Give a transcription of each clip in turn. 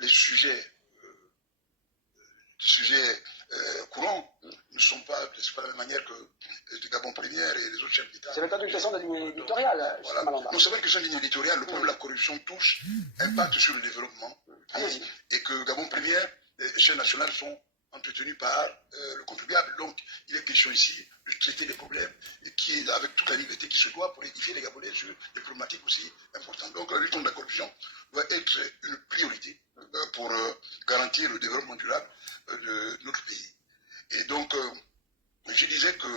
les sujets courants ne sont pas de la même manière que de Gabon Première et les autres chefs d'État. C'est peut-être une question de ligne éditoriale. Voilà. Non, c'est vrai que c'est une ligne éditoriale. Le problème de la corruption touche, impact sur le développement. Et que Gabon Première, les chaînes nationales sont entretenues par le contribuable. Donc, il est question ici de traiter les problèmes et qui, avec toute la liberté qui se doit pour édifier les Gabonais sur des problématiques aussi importantes. Donc, la lutte contre la corruption doit être une priorité pour garantir le développement durable de notre pays. Et donc, je disais que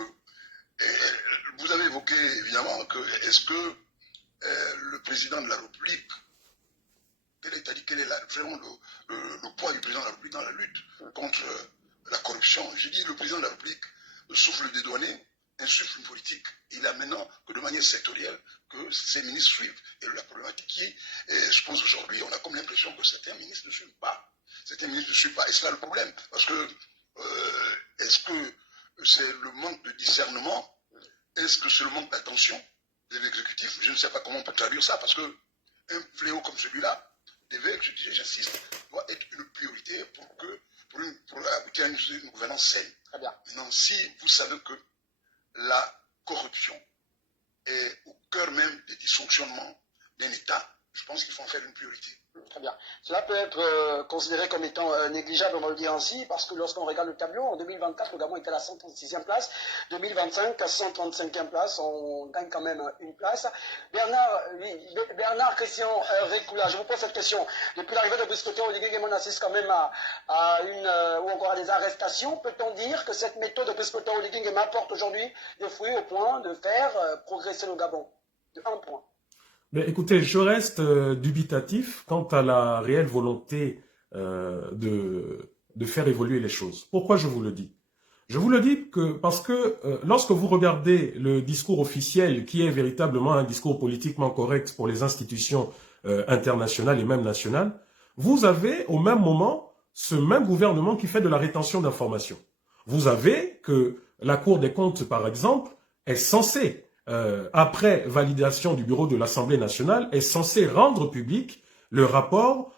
vous avez évoqué évidemment que est-ce que le président de la République, quel est vraiment le poids du président de la République dans la lutte contre la corruption? Je dis le président de la République souffle des douaniers, insuffle une politique. Il a maintenant que de manière sectorielle que ces ministres suivent. Et la problématique qui se pose aujourd'hui, on a comme l'impression que certains ministres ne suivent pas. Certains ministres ne suivent pas. Et c'est là le problème. Parce que est-ce que c'est le manque de discernement? Est-ce que c'est le manque d'attention de l'exécutif? Je ne sais pas comment on peut traduire ça, parce que un fléau comme celui-là devait, j'insiste, doit être une priorité pour aboutir à une gouvernance saine. Très bien. Maintenant, si vous savez que la corruption est au cœur même des dysfonctionnements d'un État, je pense qu'il faut en faire une priorité. Très bien. Cela peut être considéré comme étant négligeable, on va le dire ainsi, parce que lorsqu'on regarde le tableau, en 2024, le Gabon était à la 136e place, 2025 à 135e place, on gagne quand même une place. Bernard Christian Récoula, je vous pose cette question. Depuis l'arrivée de Brice Clotaire Oligui Nguema, on assiste quand même ou encore à des arrestations. Peut-on dire que cette méthode de Brice Clotaire Oligui Nguema apporte aujourd'hui des fruits au point de faire progresser le Gabon? De 1 point. Mais écoutez, je reste dubitatif quant à la réelle volonté de faire évoluer les choses. Pourquoi je vous le dis? Je vous le dis parce que lorsque vous regardez le discours officiel, qui est véritablement un discours politiquement correct pour les institutions internationales et même nationales, vous avez au même moment ce même gouvernement qui fait de la rétention d'informations. Vous avez que la Cour des comptes, par exemple, est censée après validation du bureau de l'Assemblée nationale, est censé rendre public le rapport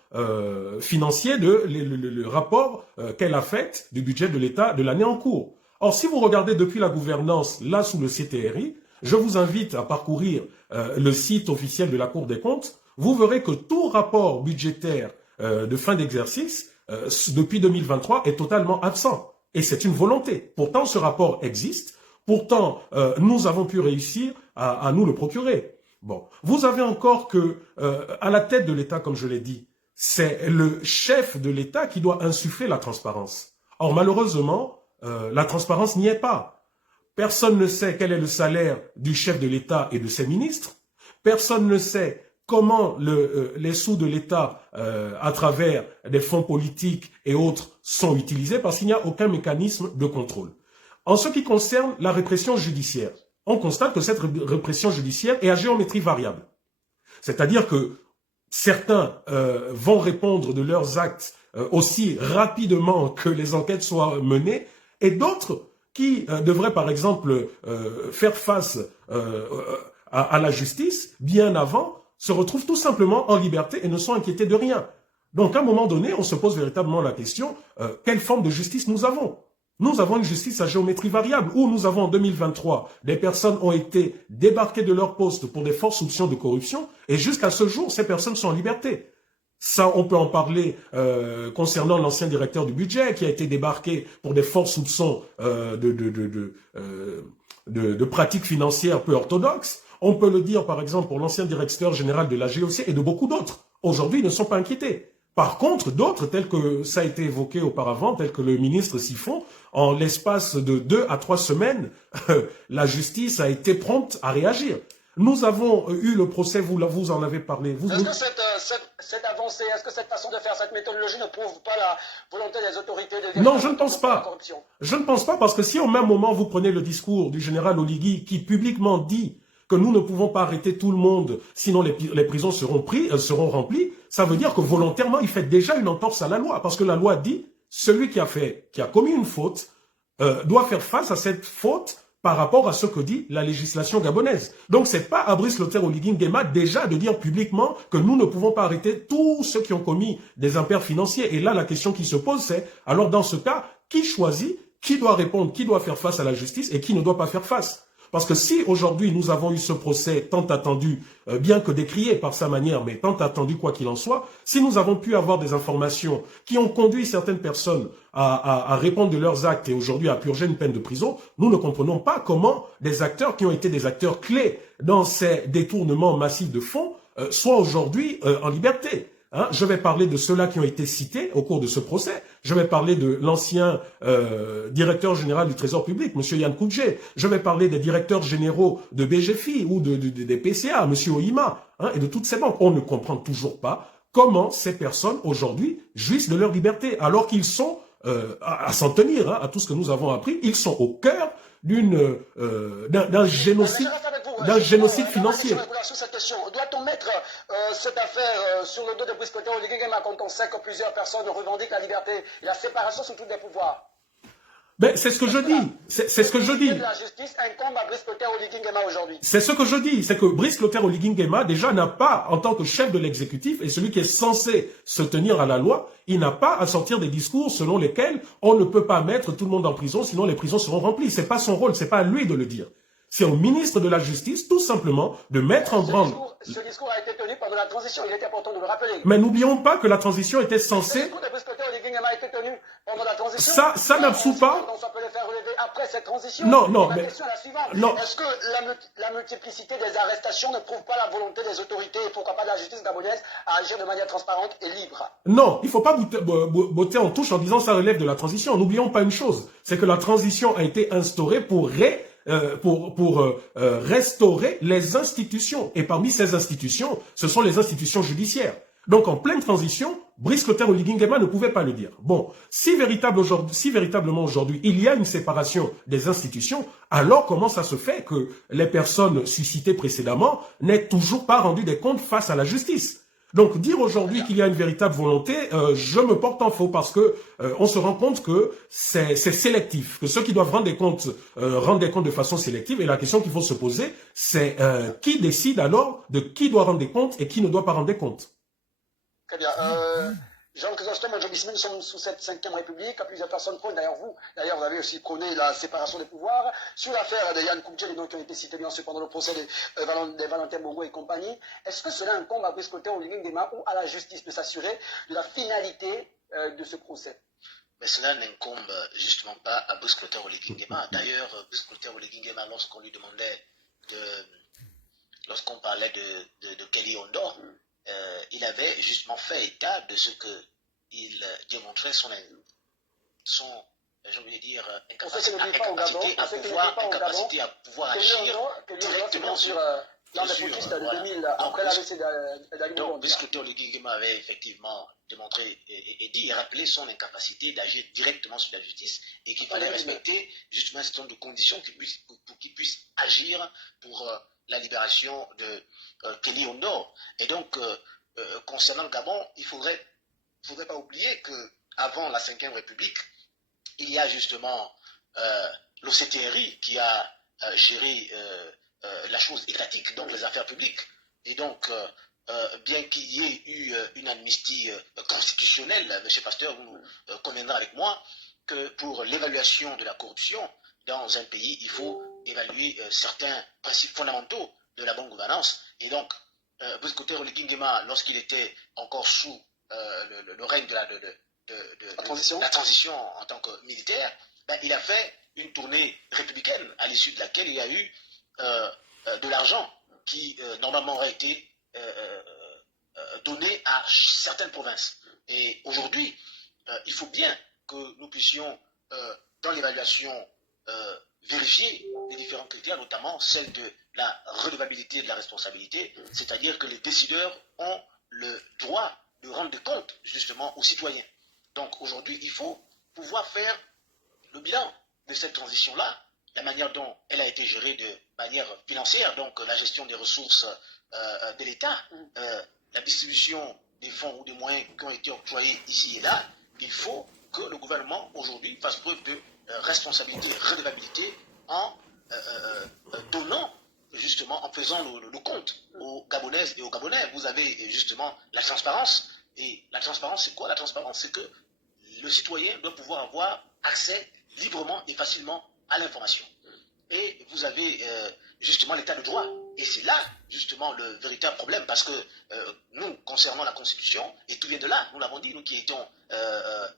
financier, le rapport qu'elle a fait du budget de l'État de l'année en cours. Or, si vous regardez depuis la gouvernance, là sous le CTRI, je vous invite à parcourir le site officiel de la Cour des comptes, vous verrez que tout rapport budgétaire de fin d'exercice, depuis 2023, est totalement absent. Et c'est une volonté. Pourtant, ce rapport existe. Pourtant, nous avons pu réussir à nous le procurer. Bon, vous avez encore que, à la tête de l'État, comme je l'ai dit, c'est le chef de l'État qui doit insuffler la transparence. Or, malheureusement, la transparence n'y est pas. Personne ne sait quel est le salaire du chef de l'État et de ses ministres. Personne ne sait comment les sous de l'État, à travers des fonds politiques et autres, sont utilisés, parce qu'il n'y a aucun mécanisme de contrôle. En ce qui concerne la répression judiciaire, on constate que cette répression judiciaire est à géométrie variable. C'est-à-dire que certains vont répondre de leurs actes aussi rapidement que les enquêtes soient menées, et d'autres qui devraient par exemple faire face à la justice bien avant, se retrouvent tout simplement en liberté et ne sont inquiétés de rien. Donc à un moment donné, on se pose véritablement la question, quelle forme de justice nous avons ? Nous avons une justice à géométrie variable où nous avons en 2023, des personnes ont été débarquées de leur poste pour des fortes soupçons de corruption et jusqu'à ce jour, ces personnes sont en liberté. Ça, on peut en parler concernant l'ancien directeur du budget qui a été débarqué pour des forts soupçons de pratiques financières peu orthodoxes. On peut le dire par exemple pour l'ancien directeur général de la GOC et de beaucoup d'autres. Aujourd'hui, ils ne sont pas inquiétés. Par contre, d'autres, tels que ça a été évoqué auparavant, tels que le ministre Siffon, en l'espace de 2 à 3 semaines, la justice a été prompte à réagir. Nous avons eu le procès, vous en avez parlé. Est-ce que cette avancée, est-ce que cette façon de faire, cette méthodologie ne prouve pas la volonté des autorités de... Non, je ne pense pas. Je ne pense pas parce que si au même moment vous prenez le discours du général Oligui qui publiquement dit que nous ne pouvons pas arrêter tout le monde, sinon les prisons seront remplies, ça veut dire que volontairement, il fait déjà une entorse à la loi. Parce que la loi dit, celui qui a commis une faute, doit faire face à cette faute par rapport à ce que dit la législation gabonaise. Donc, c'est pas à Brice Clotaire Oligui Nguema déjà de dire publiquement que nous ne pouvons pas arrêter tous ceux qui ont commis des impairs financiers. Et là, la question qui se pose, c'est, alors dans ce cas, qui choisit, qui doit répondre, qui doit faire face à la justice et qui ne doit pas faire face? Parce que si aujourd'hui nous avons eu ce procès tant attendu, bien que décrié par sa manière, mais tant attendu quoi qu'il en soit, si nous avons pu avoir des informations qui ont conduit certaines personnes à répondre de leurs actes et aujourd'hui à purger une peine de prison, nous ne comprenons pas comment des acteurs qui ont été des acteurs clés dans ces détournements massifs de fonds soient aujourd'hui en liberté. Hein, je vais parler de ceux-là qui ont été cités au cours de ce procès. Je vais parler de l'ancien directeur général du Trésor public, M. Yann Koudjé. Je vais parler des directeurs généraux de BGFI ou des PCA, M. Oima, hein, et de toutes ces banques. On ne comprend toujours pas comment ces personnes, aujourd'hui, jouissent de leur liberté, alors qu'ils sont, à s'en tenir, hein, à tout ce que nous avons appris, ils sont au cœur d'un génocide financier. Doit-on mettre cette affaire sur le dos de Brice Clotaire Oligui Nguema quand on sait que plusieurs personnes revendiquent la liberté et la séparation sur tous les pouvoirs? Ben, c'est ce que je dis. C'est ce que je dis. La justice incombe à Brice Clotaire Oligui Nguema aujourd'hui. C'est ce que je dis. C'est que Brice Clotaire Oligui Nguema, déjà, n'a pas, en tant que chef de l'exécutif et celui qui est censé se tenir à la loi, il n'a pas à sortir des discours selon lesquels on ne peut pas mettre tout le monde en prison, sinon les prisons seront remplies. C'est pas son rôle, c'est pas à lui de le dire. C'est au ministre de la Justice, tout simplement, de mettre en branle. Ce discours a été tenu pendant la transition, il est important de le rappeler. Mais n'oublions pas que la transition était censée... Le discours de Brice Clotaire Oligui Nguema a été tenu pendant la transition. Ça n'absout pas... Ça peut le faire relever après cette transition. Non, non, la mais... question est la suivante. Non. Est-ce que la multiplicité des arrestations ne prouve pas la volonté des autorités et pourquoi pas de la justice gabonaise à agir de manière transparente et libre? Non, il ne faut pas botter en touche en disant ça relève de la transition. N'oublions pas une chose, c'est que la transition a été instaurée pour restaurer les institutions. Et parmi ces institutions, ce sont les institutions judiciaires. Donc, en pleine transition, Brice Clotaire Oligui Nguema ne pouvait pas le dire. Bon, si véritablement aujourd'hui, il y a une séparation des institutions, alors comment ça se fait que les personnes suscitées précédemment n'aient toujours pas rendu des comptes face à la justice? Donc, dire aujourd'hui qu'il y a une véritable volonté, je me porte en faux parce que on se rend compte que c'est sélectif, que ceux qui doivent rendre des comptes de façon sélective. Et la question qu'il faut se poser, c'est qui décide alors de qui doit rendre des comptes et qui ne doit pas rendre des comptes. Très bien. Jean Chrysostome, nous sommes sous cette 5e République, plusieurs personnes prônent, d'ailleurs vous avez aussi prôné la séparation des pouvoirs. Sur l'affaire de Yann Koudjé, les noms qui ont été cités bien sûr pendant le procès des Valentin Bongo et compagnie, est-ce que cela incombe à Brice Clotaire Oligui Nguema ou à la justice de s'assurer de la finalité de ce procès? Mais cela n'incombe justement pas à Brice Clotaire Oligui Nguema. D'ailleurs, Brice Clotaire Oligui Nguema, lorsqu'on lui demandait lorsqu'on parlait de Kelly Ondor, il avait justement fait état de ce que il démontrait son je voulais dire, incapacité à pouvoir agir directement sur dans les putschistes de 2000, après l'AVC d'Ali Bongo. Donc, Brice Clotaire Oligui Nguema avait effectivement démontré et dit et rappelé son incapacité d'agir directement sur la justice et qu'il fallait respecter justement un certain nombre de conditions pour qu'il puisse agir pour la libération de Kelly Ondor. Et donc, concernant le Gabon, il ne faudrait pas oublier qu'avant la 5e République, il y a justement l'OCTRI qui a géré la chose étatique, donc les affaires publiques. Et donc, bien qu'il y ait eu une amnistie constitutionnelle, M. Pasteur vous conviendra avec moi que pour l'évaluation de la corruption dans un pays, il faut évaluer certains principes fondamentaux de la bonne gouvernance. Et donc, Brice Clotaire Oligui Nguema, lorsqu'il était encore sous le règne de la transition en tant que militaire, il a fait une tournée républicaine à l'issue de laquelle il y a eu de l'argent qui normalement aurait été donné à certaines provinces. Et aujourd'hui, il faut bien que nous puissions, dans l'évaluation, vérifier les différents critères, notamment celle de la redevabilité et de la responsabilité, c'est-à-dire que les décideurs ont le droit de rendre des comptes justement aux citoyens. Donc aujourd'hui, il faut pouvoir faire le bilan de cette transition-là, la manière dont elle a été gérée de manière financière, donc la gestion des ressources de l'État, la distribution des fonds ou des moyens qui ont été octroyés ici et là. Il faut que le gouvernement aujourd'hui fasse preuve de responsabilité et redevabilité en donnant, justement, en faisant le compte aux Gabonaises et aux Gabonais. Vous avez justement la transparence. Et la transparence, c'est quoi la transparence? C'est que le citoyen doit pouvoir avoir accès librement et facilement à l'information. Et vous avez justement l'état de droit. Et c'est là, justement, le véritable problème, parce que nous, concernant la Constitution, et tout vient de là, nous l'avons dit, nous qui étions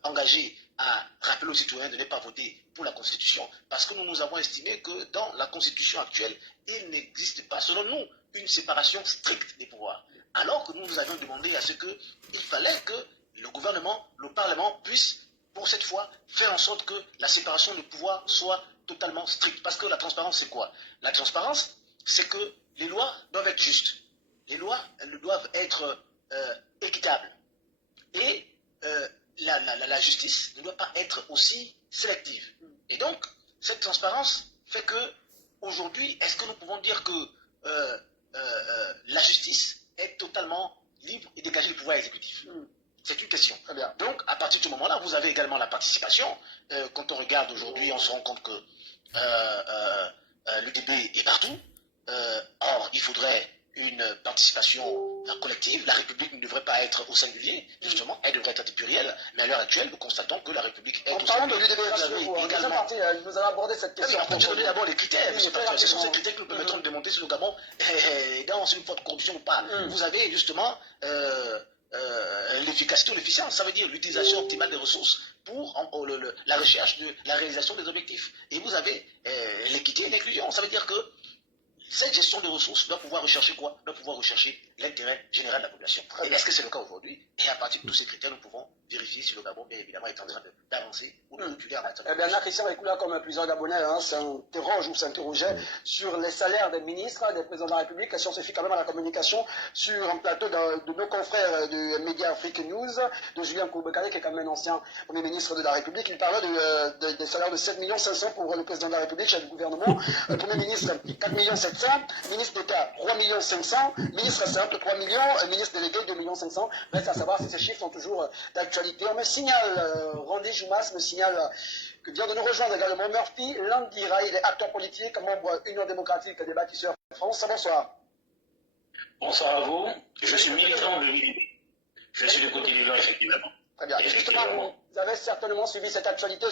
engagés à rappeler aux citoyens de ne pas voter pour la Constitution, parce que nous avons estimé que dans la Constitution actuelle, il n'existe pas, selon nous, une séparation stricte des pouvoirs. Alors que nous nous avions demandé à ce qu'il fallait que le gouvernement, le Parlement puisse, pour cette fois, faire en sorte que la séparation des pouvoirs soit totalement stricte. Parce que la transparence, c'est quoi? La transparence, c'est que les lois doivent être justes. Les lois, elles doivent être équitables. Et la justice ne doit pas être aussi sélective. Et donc, cette transparence fait que, aujourd'hui, est-ce que nous pouvons dire que la justice est totalement libre et dégagée du pouvoir exécutif? C'est une question. Très bien. Donc, à partir de ce moment-là, vous avez également la participation. Quand on regarde aujourd'hui, on se rend compte que l'UDP est partout. Or, il faudrait une participation collective. La République ne devrait pas être au singulier, justement, elle devrait être plurielle. Mais à l'heure actuelle, nous constatons que la République est au singulier. En parlant de l'UDP, en deuxième partie, nous allons aborder cette question. On peut donner d'abord les critères. Ce sont ces critères qui nous permettront de démontrer si le Gabon est dans une forte corruption ou pas. Vous avez justement l'efficacité ou l'efficience, ça veut dire l'utilisation optimale des ressources pour la recherche de la réalisation des objectifs. Et vous avez l'équité et l'inclusion, ça veut dire que cette gestion des ressources doit pouvoir rechercher quoi? Doit pouvoir rechercher l'intérêt général de la population. Et est-ce que c'est le cas aujourd'hui? Et à partir de tous ces critères, nous pouvons vérifier si le Gabon, bien évidemment, est en train d'avancer ou de reculer en matière. Eh bien, là, Christian Ekula, comme plusieurs Gabonais, s'interrogent ou s'interrogeaient sur les salaires des ministres, des présidents de la République. Et si on se fie quand même à la communication sur un plateau de nos confrères du média Afrique News, de Julien Kourbekale, qui est quand même un ancien premier ministre de la République, il parlait des salaires de 7 500 000 pour le président de la République, chef du gouvernement, le premier ministre 4 700 000, ministre d'État 3 500 000, ministre simple 3 millions, ministre délégué 2 500 000. Reste à savoir si ces chiffres sont toujours d'actualité. On me signale, Randy Joumas me signale que vient de nous rejoindre également Murphy Landira, il est acteur politique, membre Union démocratique des bâtisseurs de France. Bonsoir. Bonsoir à vous. Je suis militant de l'UDP. Je suis du côté des Blancs, effectivement. Très bien. Justement, vous avez certainement suivi cette actualité,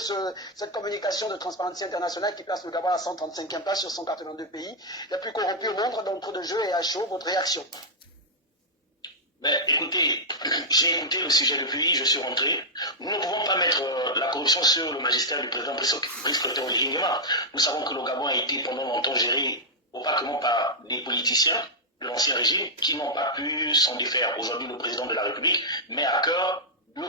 cette communication de Transparency International qui place le Gabon à la 135e place sur 182 pays, la plus corrompue au monde, d'entre de jeu et à chaud. Votre réaction? Ben, écoutez, j'ai écouté le sujet depuis, je suis rentré. Nous ne pouvons pas mettre la corruption sur le magistère du président Brice Clotaire Nguema. Nous savons que le Gabon a été pendant longtemps géré opaquement par des politiciens de l'ancien régime qui n'ont pas pu s'en défaire. Aujourd'hui, le président de la République met à cœur de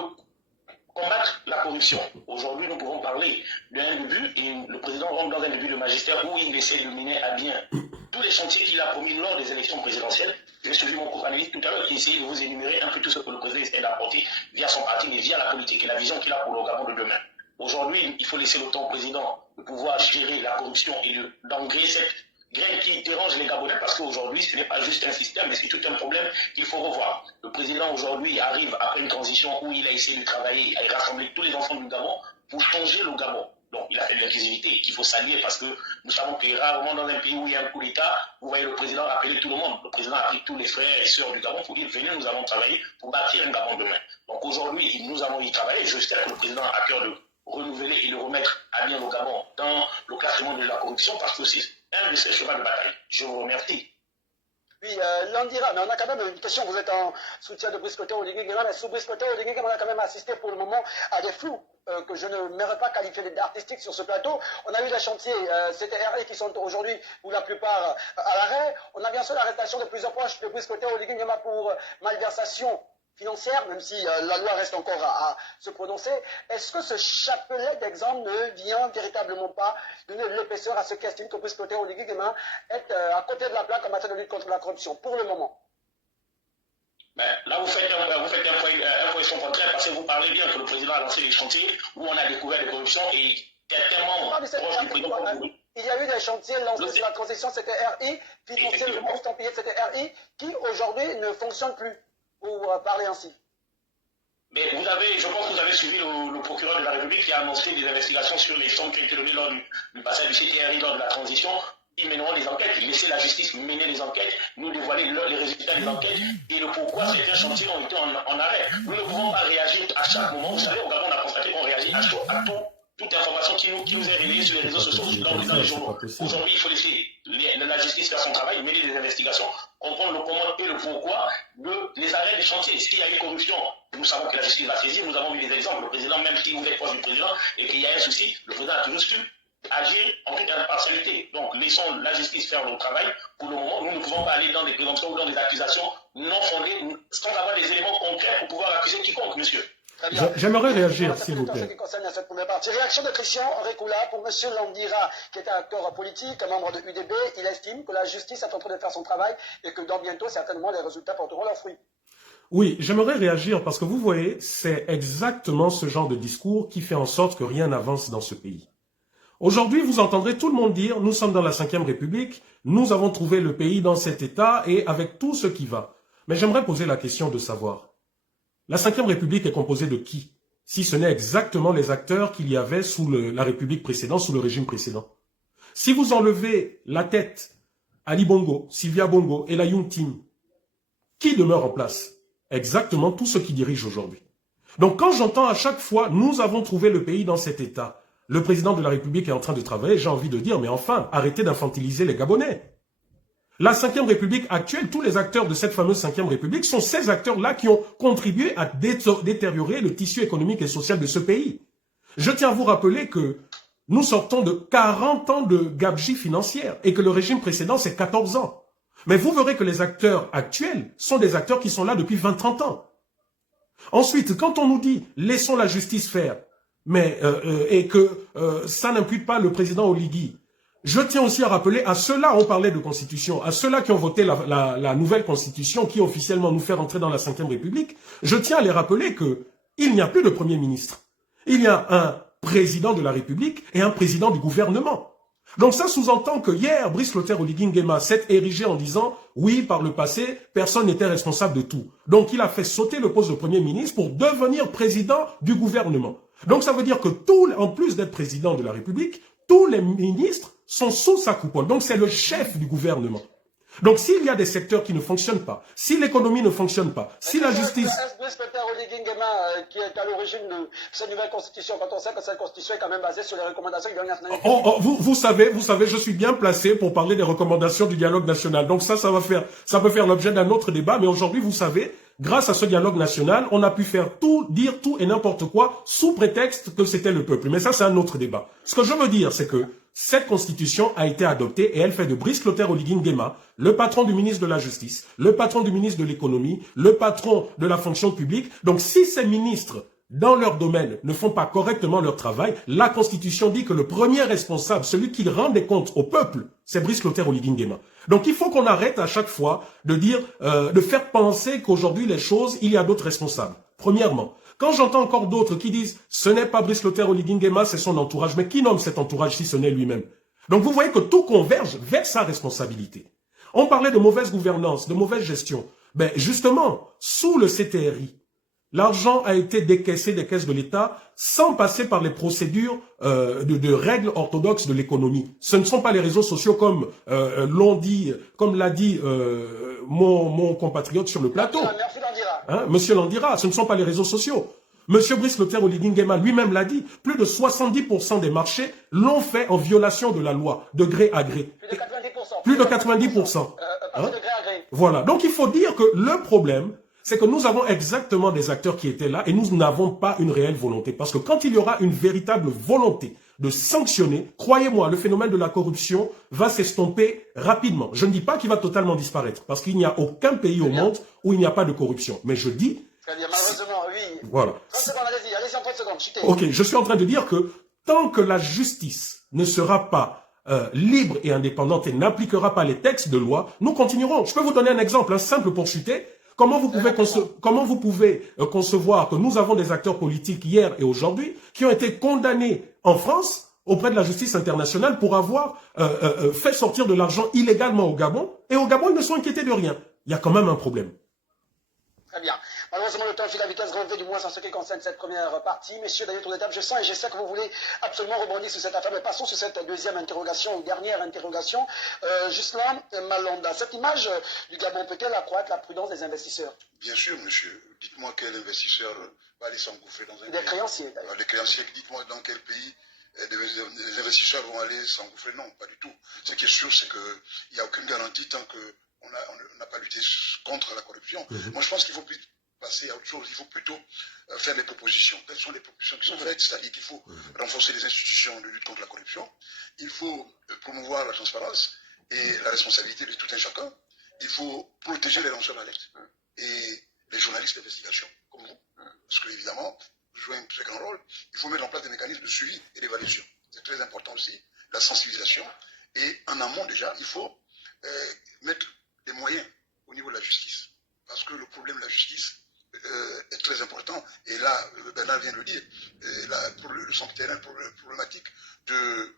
combattre la corruption. Aujourd'hui, nous pouvons parler d'un début, et le président rentre dans un début de magistère où il essaie de mener à bien tous les chantiers qu'il a promis lors des élections présidentielles. J'ai suivi mon co-panéliste tout à l'heure qui essayait de vous énumérer un peu tout ce que le président essaie d'apporter via son parti, mais via la politique et la vision qu'il a pour le Gabon de demain. Aujourd'hui, il faut laisser le temps au président de pouvoir gérer la corruption et d'engrainer cette graine qui dérange les Gabonais, parce qu'aujourd'hui, ce n'est pas juste un système, mais c'est tout un problème qu'il faut revoir. Le président aujourd'hui arrive après une transition où il a essayé de travailler et rassembler tous les enfants du Gabon pour changer le Gabon. Donc il a fait de l'inclusivité qu'il faut saluer, parce que nous savons que rarement dans un pays où il y a un coup d'État, vous voyez le président appeler tout le monde. Le président a appelé tous les frères et sœurs du Gabon pour dire venez, nous allons travailler pour bâtir un Gabon demain. Donc aujourd'hui, nous allons y travailler. J'espère que le président a cœur de renouveler et de remettre à bien le Gabon dans le classement de la corruption, parce que c'est un de ses chevaux de bataille. Je vous remercie. Oui, Landira, mais on a quand même une question. Vous êtes en soutien de Brice Clotaire Nguema, mais sous Brice Clotaire Nguema, on a quand même assisté pour le moment à des flous que je ne m'aurais pas qualifié d'artistiques sur ce plateau. On a eu des chantiers CTRI qui sont aujourd'hui, pour la plupart, à l'arrêt. On a bien sûr l'arrestation de plusieurs proches de Brice Clotaire Nguema pour malversation financière, même si la loi reste encore à se prononcer. Est-ce que ce chapelet d'exemples ne vient véritablement pas donner l'épaisseur à ce qui estime que Brice Clotaire Nguema est à côté de la plaque en matière de lutte contre la corruption, pour le moment? Ben, là, vous faites un point son contraire, parce que vous parlez bien que le président a lancé des chantiers où on a découvert des corruptions et tellement proche du président. Il y a eu des chantiers lancés sur la transition CTRI, financièrement estampillés CTRI, qui aujourd'hui ne fonctionnent plus, pour parler ainsi. Mais je pense que vous avez suivi le procureur de la République qui a annoncé des investigations sur les sommes qui ont été données lors du passage du CTRI lors de la transition. Ils mèneront les enquêtes, laisser la justice mener les enquêtes, nous dévoiler les résultats des enquêtes et le pourquoi certains chantiers ont été en arrêt. Nous ne pouvons pas réagir à chaque moment. Vous savez, au Gabon, on a constaté qu'on réagit à toute information qui nous est relayée sur les réseaux sociaux, dans les journaux. Aujourd'hui, il faut laisser la justice faire son travail, mener des investigations, comprendre le comment et le pourquoi les arrêts des chantiers. S'il y a une corruption, nous savons que la justice va saisir. Nous avons vu des exemples. Le président, même si vous êtes proche du président et qu'il y a un souci, le président a toujours su agir en toute impartialité. Donc, laissons la justice faire le travail. Pour le moment, nous ne pouvons pas aller dans des présomptions ou dans des accusations non fondées, sans avoir des éléments concrets pour pouvoir accuser quiconque, monsieur. J'aimerais réagir, s'il vous plaît. Cette première partie. Réaction de Christian Rekula pour M. Landira, qui est un acteur politique, un membre de UDB. Il estime que la justice est en train de faire son travail et que dans bientôt, certainement, les résultats porteront leurs fruits. Oui, j'aimerais réagir parce que vous voyez, c'est exactement ce genre de discours qui fait en sorte que rien n'avance dans ce pays. Aujourd'hui, vous entendrez tout le monde dire, nous sommes dans la 5e République, nous avons trouvé le pays dans cet état et avec tout ce qui va. Mais j'aimerais poser la question de savoir, la 5e République est composée de qui? Si ce n'est exactement les acteurs qu'il y avait sous la République précédente, sous le régime précédent. Si vous enlevez la tête, Ali Bongo, Sylvia Bongo et la Young Team, qui demeure en place? Exactement tous ceux qui dirigent aujourd'hui. Donc quand j'entends à chaque fois, nous avons trouvé le pays dans cet état, le président de la République est en train de travailler, j'ai envie de dire, mais enfin, arrêtez d'infantiliser les Gabonais. La 5e République actuelle, tous les acteurs de cette fameuse 5e République sont ces acteurs-là qui ont contribué à détériorer le tissu économique et social de ce pays. Je tiens à vous rappeler que nous sortons de 40 ans de gabegie financière et que le régime précédent, c'est 14 ans. Mais vous verrez que les acteurs actuels sont des acteurs qui sont là depuis 20-30 ans. Ensuite, quand on nous dit « laissons la justice faire », et que ça n'impute pas le président Oligui. Je tiens aussi à rappeler à ceux-là, on parlait de constitution, à ceux-là qui ont voté la nouvelle constitution qui officiellement nous fait rentrer dans la 5e République, je tiens à les rappeler que il n'y a plus de premier ministre. Il y a un président de la République et un président du gouvernement. Donc ça sous-entend que hier, Brice Clotaire Oligui Nguema s'est érigé en disant « Oui, par le passé, personne n'était responsable de tout ». Donc il a fait sauter le poste de Premier ministre pour devenir président du gouvernement. Donc ça veut dire que en plus d'être président de la République, tous les ministres sont sous sa coupole. Donc c'est le chef du gouvernement. Donc s'il y a des secteurs qui ne fonctionnent pas, si l'économie ne fonctionne pas, si la justice... Est-ce Brice Clotaire Oligui Nguema qui est à l'origine de cette nouvelle constitution, quand on sait que cette constitution est quand même basée sur les recommandations du dialogue national? Vous savez, je suis bien placé pour parler des recommandations du dialogue national. Donc ça peut faire l'objet d'un autre débat, mais aujourd'hui, vous savez, grâce à ce dialogue national, on a pu faire dire tout et n'importe quoi sous prétexte que c'était le peuple. Mais ça, c'est un autre débat. Ce que je veux dire, c'est que cette constitution a été adoptée et elle fait de Brice Clotaire Oligui Nguema le patron du ministre de la Justice, le patron du ministre de l'Économie, le patron de la fonction publique. Donc si ces ministres, dans leur domaine, ne font pas correctement leur travail, la Constitution dit que le premier responsable, celui qui rend des comptes au peuple, c'est Brice Clotaire Oligui Nguema. Donc il faut qu'on arrête à chaque fois de dire, de faire penser qu'aujourd'hui les choses, il y a d'autres responsables. Premièrement, quand j'entends encore d'autres qui disent « ce n'est pas Brice Clotaire Oligui Nguema, c'est son entourage », mais qui nomme cet entourage si ce n'est lui-même? Donc vous voyez que tout converge vers sa responsabilité. On parlait de mauvaise gouvernance, de mauvaise gestion. Ben justement, sous le CTRI, l'argent a été décaissé des caisses de l'État sans passer par les procédures de règles orthodoxes de l'économie. Ce ne sont pas les réseaux sociaux comme l'a dit mon compatriote sur le plateau. Merci Landira. Hein, Monsieur Landira, ce ne sont pas les réseaux sociaux. Monsieur Brice Clotaire Oligui Nguema lui-même l'a dit, plus de 70% des marchés l'ont fait en violation de la loi, de gré à gré. Plus de 90%. Plus de 90%. Hein? De gré à gré. Voilà, donc il faut dire que le problème, c'est que nous avons exactement des acteurs qui étaient là et nous n'avons pas une réelle volonté. Parce que quand il y aura une véritable volonté de sanctionner, croyez-moi, le phénomène de la corruption va s'estomper rapidement. Je ne dis pas qu'il va totalement disparaître, parce qu'il n'y a aucun pays au monde où il n'y a pas de corruption. Mais je dis... Malheureusement, oui. Voilà. 30 secondes, allez-y en 30 secondes, chutez. Ok, je suis en train de dire que tant que la justice ne sera pas libre et indépendante et n'appliquera pas les textes de loi, nous continuerons. Je peux vous donner un exemple, simple pour chuter. Comment vous pouvez concevoir que nous avons des acteurs politiques hier et aujourd'hui qui ont été condamnés en France auprès de la justice internationale pour avoir fait sortir de l'argent illégalement au Gabon, et au Gabon ils ne sont inquiétés de rien. Il y a quand même un problème. Très bien. Malheureusement, le temps file à vitesse grand V, du moins en ce qui concerne cette première partie. Messieurs, d'ailleurs, tour de table, je sens et je sais que vous voulez absolument rebondir sur cette affaire, mais passons sur cette deuxième interrogation, ou dernière interrogation. Justin Malonda, cette image du Gabon peut-elle accroître la prudence des investisseurs? Bien sûr, monsieur. Dites-moi quel investisseur va aller s'engouffrer dans un pays. Des créanciers, d'ailleurs. Les créanciers, dites-moi dans quel pays les investisseurs vont aller s'engouffrer. Non, pas du tout. Ce qui est sûr, c'est qu'il n'y a aucune garantie tant qu'on n'a pas lutté contre la corruption. Moi, je pense qu'il faut plus passer à autre chose. Il faut plutôt faire des propositions. Quelles sont les propositions qui sont faites? C'est-à-dire qu'il faut renforcer les institutions de lutte contre la corruption. Il faut promouvoir la transparence et la responsabilité de tout un chacun. Il faut protéger les lanceurs d'alerte et les journalistes d'investigation, comme vous. Parce que, évidemment, vous jouez un très grand rôle. Il faut mettre en place des mécanismes de suivi et d'évaluation. C'est très important aussi. La sensibilisation. Et en amont, déjà, il faut mettre des moyens au niveau de la justice. Parce que le problème de la justice est très important. Et là, Bernard vient de le dire, pour le centre terrain problématique de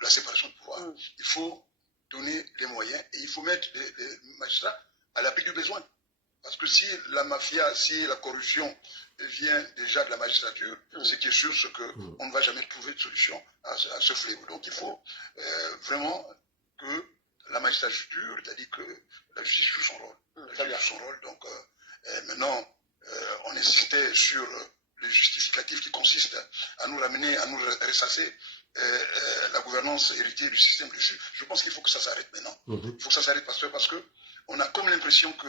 la séparation de pouvoir. Il faut donner les moyens et il faut mettre les magistrats à l'abri du besoin. Parce que si la mafia, si la corruption vient déjà de la magistrature, ce qui est sûr, c'est qu'on ne va jamais trouver de solution à ce fléau. Donc il faut vraiment que la magistrature, c'est-à-dire que la justice joue son rôle. La justice joue son rôle. Donc maintenant, on insistait sur le justificatif qui consiste à nous ramener, à nous ressasser la gouvernance héritée du système reçu. Je pense qu'il faut que ça s'arrête maintenant. Il faut que ça s'arrête parce que on a comme l'impression que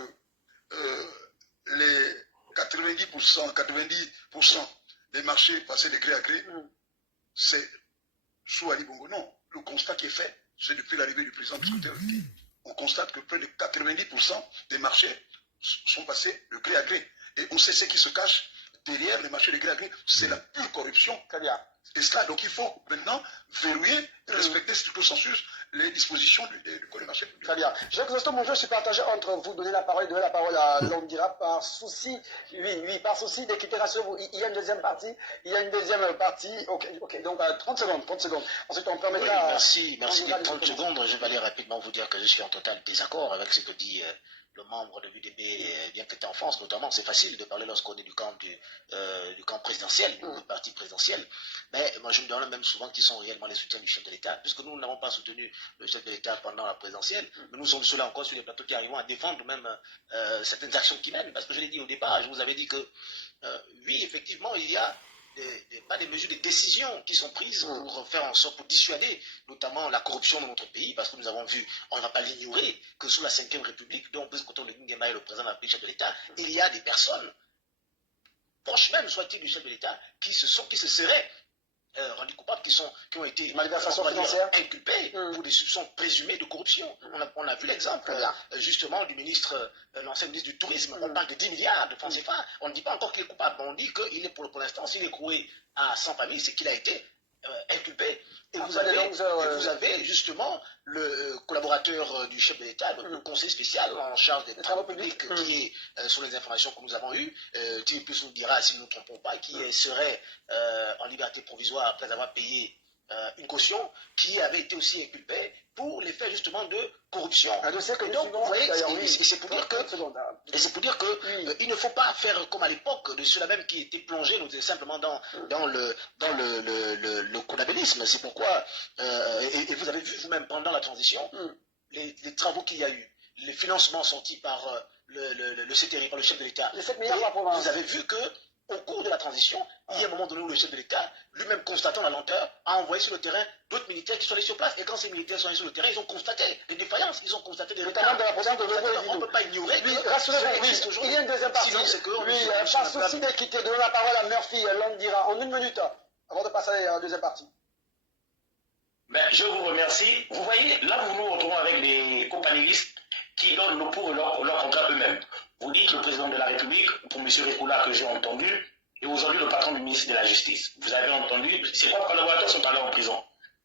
les 90% des marchés passés de gré à gré, c'est sous Ali Bongo. Non, le constat qui est fait, c'est depuis l'arrivée du président Biscoté. On constate que près de 90% des marchés sont passés de gré à gré. Et on sait ce qui se cache derrière les marchés de gré à gré. C'est la pure corruption. Et cela, donc il faut maintenant verrouiller, respecter ce consensus, les dispositions du Code des marchés publics. Très bien. Jacques Zosto, mon jeu, je suis partagé entre vous donner la parole à Londira par souci, par souci d'équité raciale. Il y a une deuxième partie, ok, donc 30 secondes. Ensuite, on permettra... Merci, 30 secondes. Je vais aller rapidement vous dire que je suis en total désaccord avec ce que dit le membre de l'UDP, bien que tu es en France, notamment. C'est facile de parler lorsqu'on est du camp présidentiel, du parti présidentiel. Mais moi, je me demande même souvent qui sont réellement les soutiens du chef de l'État, puisque nous n'avons pas soutenu le chef de l'État pendant la présidentielle, mais nous sommes ceux-là encore sur les plateaux qui arrivons à défendre même certaines actions qu'il mène. Parce que je l'ai dit au départ, je vous avais dit que oui, effectivement, il y a pas des mesures de décision qui sont prises pour faire en sorte, pour dissuader notamment la corruption dans notre pays, parce que nous avons vu, on ne va pas l'ignorer, que sous la 5e République, dont Brice Cotton de Nguema est le président de la République, chef de l'État, il y a des personnes, proches même, soit-il du chef de l'État, qui se seraient rendus coupables, qui ont été inculpés pour des soupçons présumés de corruption. On a vu l'exemple justement du ministre, l'ancien ministre du Tourisme. On parle de 10 milliards de francs CFA. On ne dit pas encore qu'il est coupable, mais on dit qu'il est pour l'instant, s'il est croué à 100 familles, c'est qu'il a été inculpé. Et vous avez justement le collaborateur du chef de l'État, le conseiller spécial en charge des travaux publics, qui est, sur les informations que nous avons eues, Thierry Plus nous dira, si nous ne nous trompons pas, qui serait en liberté provisoire après avoir payé une caution, qui avait été aussi inculpé pour les faits justement de corruption. Et donc, vous voyez, c'est pour dire que il ne faut pas faire comme à l'époque de ceux-là même qui étaient plongés simplement dans le comptabilisme. C'est pourquoi, et vous avez vu vous-même pendant la transition, les travaux qu'il y a eu, les financements sortis par le CTRI, par le chef de l'État. Vous avez vu que au cours de la transition, il y a un moment donné où le chef de l'État, lui-même constatant la lenteur, a envoyé sur le terrain d'autres militaires qui sont allés sur place. Et quand ces militaires sont allés sur le terrain, ils ont constaté des défaillances, ils ont constaté des retards. On ne peut pas ignorer. Rassurez-vous, il y a une deuxième partie. Par souci d'équité, donner la parole à Murphy Londira en 1 minute, avant de passer à la deuxième partie. Je vous remercie. Vous voyez, là, nous nous retrouvons avec des co-panélistes qui donnent le pour et leur contrat eux-mêmes. Vous dites le président de la République, pour M. Rekoula que j'ai entendu, et aujourd'hui le patron du ministre de la Justice. Vous avez entendu, ses propres collaborateurs sont allés en prison.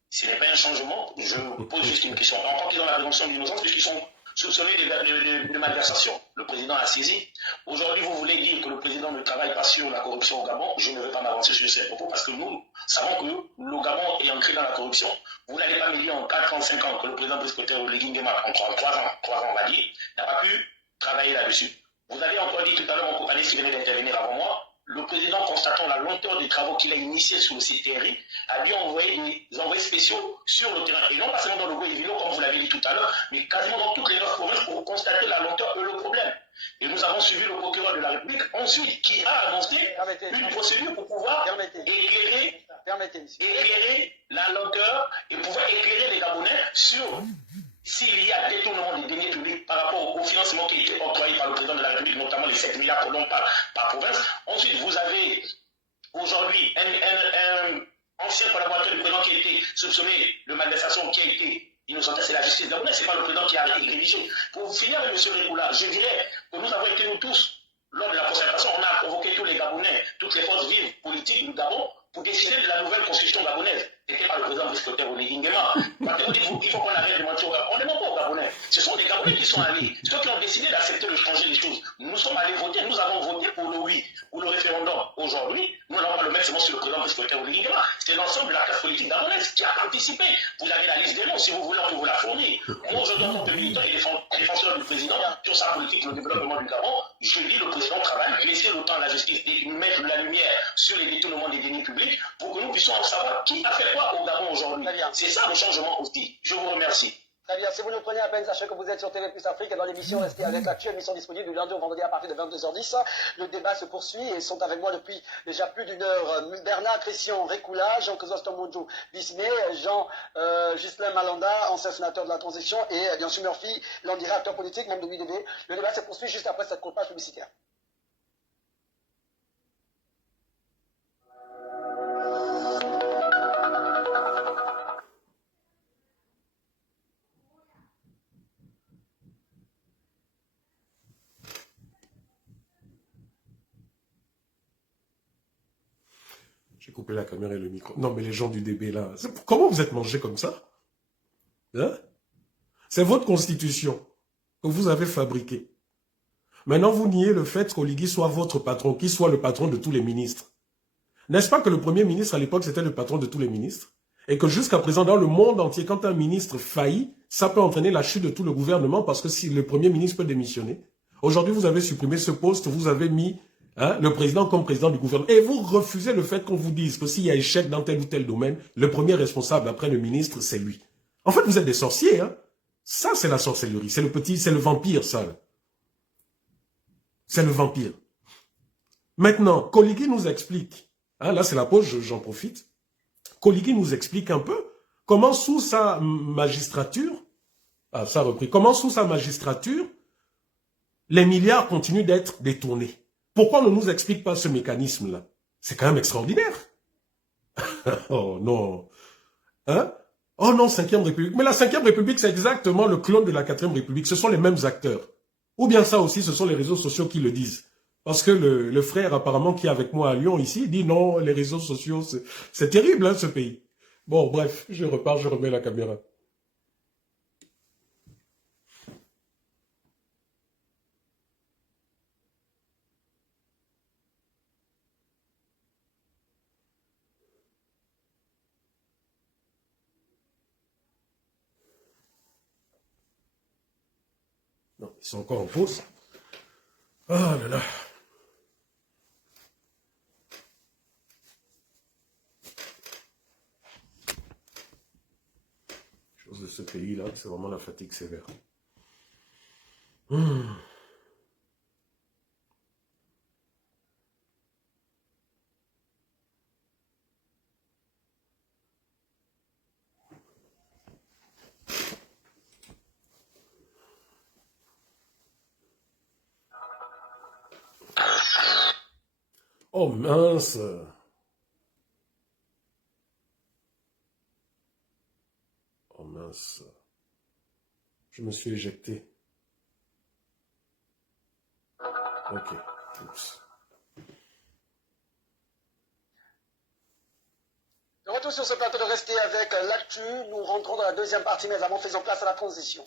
Ce n'est pas un changement, je pose juste une question. Encore qu'ils ont la présomption d'innocence, puisqu'ils sont soupçonnés de malversation. Le président a saisi. Aujourd'hui, vous voulez dire que le président ne travaille pas sur la corruption au Gabon. Je ne vais pas m'avancer sur ces propos parce que nous savons que le Gabon est ancré dans la corruption. Vous n'allez pas me dire en 4 ans, 5 ans que le président Brice Cotton de Nguema, en 3 ans, on va dire, n'a pas pu travailler là-dessus. Vous avez encore dit tout à l'heure, mon compagnon qui venait d'intervenir avant moi, le président, constatant la lenteur des travaux qu'il a initiés sur le CTRI, a dû envoyer des envoyés spéciaux sur le terrain. Et non pas seulement dans le Gouévilo, comme vous l'avez dit tout à l'heure, mais quasiment dans toutes les 9 provinces pour constater la lenteur et le problème. Et nous avons suivi le procureur de la République, ensuite, qui a annoncé une procédure pour pouvoir éclairer la lenteur et pouvoir éclairer les Gabonais sur s'il y a détournement des deniers publics par rapport au financement qui a été octroyé par le président de la République, notamment les 7 milliards que l'on parle par province. Ensuite, vous avez aujourd'hui un ancien collaborateur du président qui a été soupçonné de malversation, qui a été innocenté, c'est la justice gabonaise, ce n'est pas le président qui a rédigé. Pour finir avec M. Récoula, je dirais que nous avons été nous tous, lors de la concertation, on a convoqué tous les Gabonais, toutes les forces vives politiques du Gabon, pour décider de la nouvelle constitution gabonaise. C'était par le président Brice-Clotaire Oligui Nguema. Il faut qu'on arrête de mentir aux Gabonais. On ne ment pas aux Gabonais. Ce sont les Gabonais qui sont allés. Ceux qui ont décidé d'accepter de changer les choses. Nous sommes allés voter. Nous avons voté pour le oui, pour le référendum. Aujourd'hui, nous n'allons pas le mettre seulement sur le président Brice-Clotaire Oligui Nguema. C'est l'ensemble de la classe politique gabonaise qui a participé. Vous avez la liste des noms, si vous voulez, on peut vous la fournir. Moi, aujourd'hui, en tant que militant et défenseur du président sur sa politique et le développement du Gabon, je dis le président travaille, laisser le temps à la justice de mettre de la lumière sur les détournements des deniers publics pour que nous puissions savoir qui a fait quoi au Gabon aujourd'hui. C'est ça le changement aussi. Je vous remercie. Très bien. Si vous nous prenez à peine, sachez que vous êtes sur TV Plus Afrique et dans l'émission Restez avec l'actu, émission disponible du lundi au vendredi à partir de 22h10. Le débat se poursuit et sont avec moi depuis déjà plus d'une heure Bernard Christian Récoula, Jean Chrysostome Bismé, Jean Ghislain Malanda, ancien sénateur de la transition, et bien sûr Murphy Landira, acteur politique, membre de l'UDB. Le débat se poursuit juste après cette courte page publicitaire. J'ai coupé la caméra et le micro. Non, mais les gens du DB, là, comment vous êtes mangés comme ça? Hein? C'est votre constitution que vous avez fabriquée. Maintenant, vous niez le fait qu'Oligui soit votre patron, qu'il soit le patron de tous les ministres. N'est-ce pas que le premier ministre, à l'époque, c'était le patron de tous les ministres? Et que jusqu'à présent, dans le monde entier, quand un ministre faillit, ça peut entraîner la chute de tout le gouvernement parce que si le premier ministre peut démissionner. Aujourd'hui, vous avez supprimé ce poste, vous avez mis le président comme président du gouvernement. Et vous refusez le fait qu'on vous dise que s'il y a échec dans tel ou tel domaine, le premier responsable après le ministre, c'est lui. En fait, vous êtes des sorciers. Hein? Ça, c'est la sorcellerie. C'est le vampire, ça. C'est le vampire. Maintenant, Koligui nous explique. Hein, là, c'est la pause, j'en profite. Koligui nous explique un peu comment sous sa magistrature, ça a repris, comment sous sa magistrature, les milliards continuent d'être détournés. Pourquoi on ne nous explique pas ce mécanisme-là? C'est quand même extraordinaire. Oh non. Hein? Oh non, 5e République. Mais la 5e République, c'est exactement le clone de la 4e République. Ce sont les mêmes acteurs. Ou bien ça aussi, ce sont les réseaux sociaux qui le disent. Parce que le frère, apparemment, qui est avec moi à Lyon, ici, dit non, les réseaux sociaux, c'est terrible, hein, ce pays. Bon, bref, je repars, je remets la caméra. Non, ils sont encore en pause. Ah là là. Chose de ce pays-là, c'est vraiment la fatigue sévère. Oh mince! Oh mince! Je me suis éjecté. Ok. Oups. De retour sur ce plateau de Rester avec l'actu, nous rentrons dans la deuxième partie, mais avant faisons place à la transition.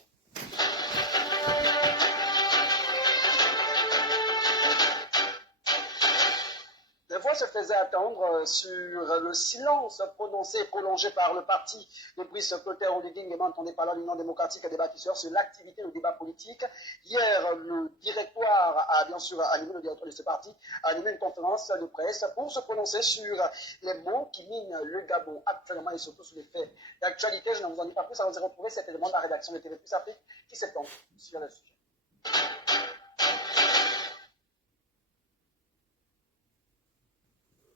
voix se faisait attendre sur le silence prononcé et prolongé par le parti de Brice Clotaire Oligui Nguema, entendez par là l'Union démocratique et des bâtisseurs, sur l'activité du débat politique. Hier, le directoire a bien sûr animé, le directeur de ce parti a animé une conférence de presse pour se prononcer sur les mots qui minent le Gabon actuellement et surtout sur les faits d'actualité. Je ne vous en dis pas plus, allons retrouver cet élément de la rédaction de TV Plus Afrique qui s'étend sur le sujet.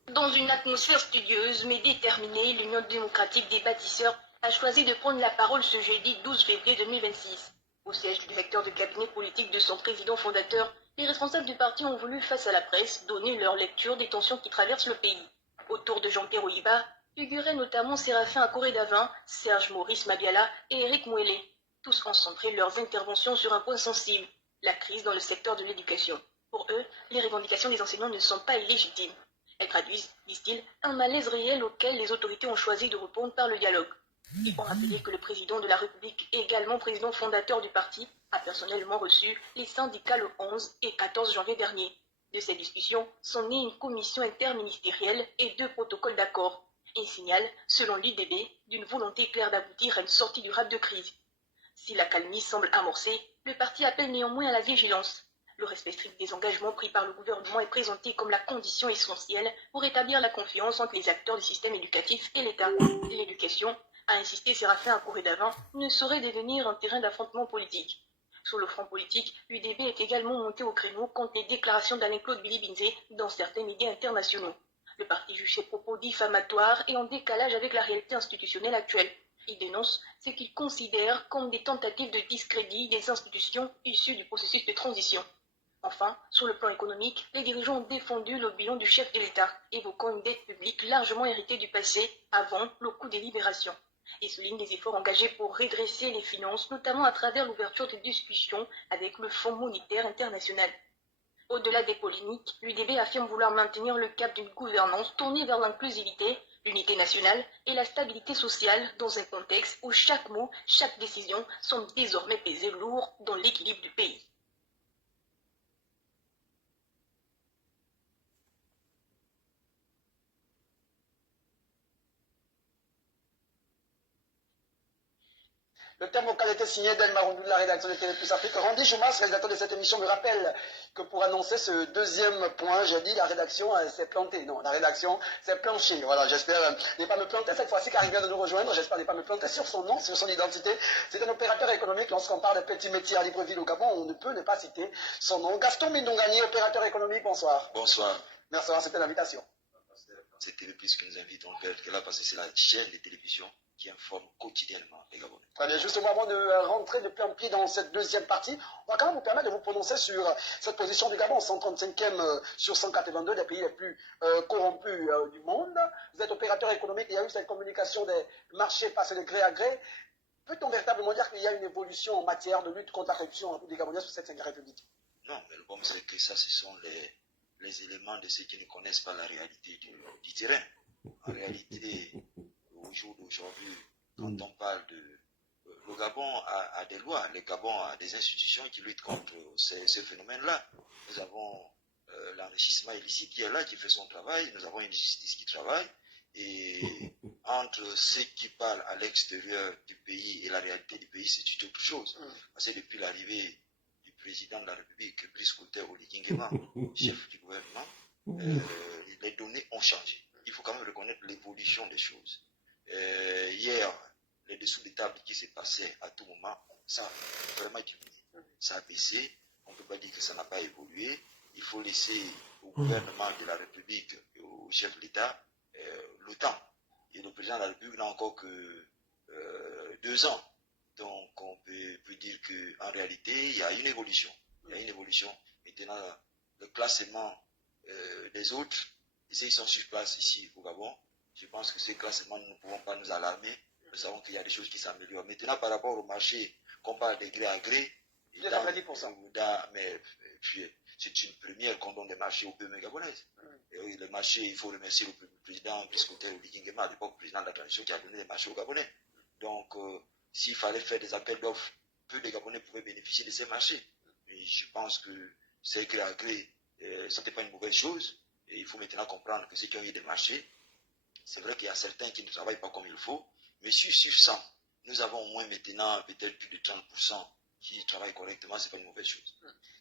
Dans une atmosphère studieuse mais déterminée, l'Union démocratique des bâtisseurs a choisi de prendre la parole ce jeudi 12 février 2026. Au siège du directeur de cabinet politique de son président fondateur, les responsables du parti ont voulu, face à la presse, donner leur lecture des tensions qui traversent le pays. Autour de Jean-Pierre Oyiba figuraient notamment Séraphin Akoré-Davin, Serge Maurice Mabiala et Éric Mouélé. Tous ont centré leurs interventions sur un point sensible, la crise dans le secteur de l'éducation. Pour eux, les revendications des enseignants ne sont pas illégitimes. Elles traduisent, disent-ils, un malaise réel auquel les autorités ont choisi de répondre par le dialogue. Ils ont rappelé que le président de la République, également président fondateur du parti, a personnellement reçu les syndicats le 11 et 14 janvier dernier. De ces discussions sont nées une commission interministérielle et 2 protocoles d'accord. Un signal, selon l'UDB, d'une volonté claire d'aboutir à une sortie durable de crise. Si l'accalmie semble amorcée, le parti appelle néanmoins à la vigilance. Le respect strict des engagements pris par le gouvernement est présenté comme la condition essentielle pour établir la confiance entre les acteurs du système éducatif et l'État. L'éducation, a insisté Séraphin Akoré-Davin, ne saurait devenir un terrain d'affrontement politique. Sur le front politique, l'UDB est également monté au créneau contre les déclarations d'Alain-Claude Billy-Binzé dans certains médias internationaux. Le parti juge ses propos diffamatoires et en décalage avec la réalité institutionnelle actuelle. Il dénonce ce qu'il considère comme des tentatives de discrédit des institutions issues du processus de transition. Enfin, sur le plan économique, les dirigeants ont défendu le bilan du chef de l'État, évoquant une dette publique largement héritée du passé, avant le coup des libérations, et soulignent les efforts engagés pour redresser les finances, notamment à travers l'ouverture de discussions avec le Fonds monétaire international. Au-delà des polémiques, l'UDB affirme vouloir maintenir le cap d'une gouvernance tournée vers l'inclusivité, l'unité nationale et la stabilité sociale dans un contexte où chaque mot, chaque décision sont désormais pesés lourd dans l'équilibre du pays. Le terme vocal était signé d'Elmar Roundou de la rédaction de TV Plus Afrique. Randy Joumas, réalisateur de cette émission, me rappelle que pour annoncer ce deuxième point, j'ai dit la rédaction s'est plantée. Non, la rédaction s'est planchée. Voilà, j'espère ne pas me planter cette fois-ci car il vient de nous rejoindre. J'espère ne pas me planter sur son nom, sur son identité. C'est un opérateur économique. Lorsqu'on parle de petits métiers à Libreville au Gabon, on ne peut ne pas citer son nom. Gaston Mindongani, opérateur économique, bonsoir. Bonsoir. Merci, c'était l'invitation. C'est TV Plus que nous invitons là parce que c'est la chaîne de télévision qui informe quotidiennement les Gabonais. Très bien, justement avant de rentrer de plein pied dans cette deuxième partie, on va quand même vous permettre de vous prononcer sur cette position du Gabon, 135e sur 182 des pays les plus corrompus du monde. Vous êtes opérateur économique, il y a eu cette communication des marchés passés de gré à gré. Peut-on véritablement dire qu'il y a une évolution en matière de lutte contre la corruption en des Gabonais sur cette 5e République? Non, mais le bon c'est que ça, ce sont les éléments de ceux qui ne connaissent pas la réalité du terrain. En réalité, au jour d'aujourd'hui, quand on parle de... le Gabon a des lois, le Gabon a des institutions qui luttent contre ces phénomènes-là. Nous avons l'enrichissement illicite qui est là, qui fait son travail, nous avons une justice qui travaille, et entre ceux qui parlent à l'extérieur du pays et la réalité du pays, c'est tout autre chose. Parce que depuis l'arrivée du président de la République, Brice Clotaire Oligui Nguema, chef du gouvernement, les données ont changé. Il faut quand même reconnaître l'évolution des choses. Hier, les dessous des tables qui s'est passé à tout moment, ça a vraiment diminué. Ça a baissé, on ne peut pas dire que ça n'a pas évolué. Il faut laisser au gouvernement de la République et au chef de l'État le temps. Et le président de la République n'a encore que 2 ans. Donc on peut dire qu'en réalité, il y a une évolution. Il y a une évolution. Maintenant, le classement des autres, ils sont sur place ici au Gabon. Je pense que ces classements, nous ne pouvons pas nous alarmer. Nous savons qu'il y a des choses qui s'améliorent. Maintenant, par rapport au marché, qu'on parle de gré à gré, mais c'est une première qu'on donne des marchés aux PME gabonaises. Et le marché, il faut remercier le président Brice Clotaire Oligui Nguema, à l'époque président de la transition, qui a donné des marchés aux Gabonais. Donc, s'il fallait faire des appels d'offres, peu de Gabonais pouvaient bénéficier de ces marchés. Mais je pense que c'est gré à gré, ça n'était pas une mauvaise chose. Et il faut maintenant comprendre que ceux qui ont eu des marchés, c'est vrai qu'il y a certains qui ne travaillent pas comme il faut, mais sur 100, nous avons au moins maintenant peut-être plus de 30% qui travaillent correctement, ce n'est pas une mauvaise chose.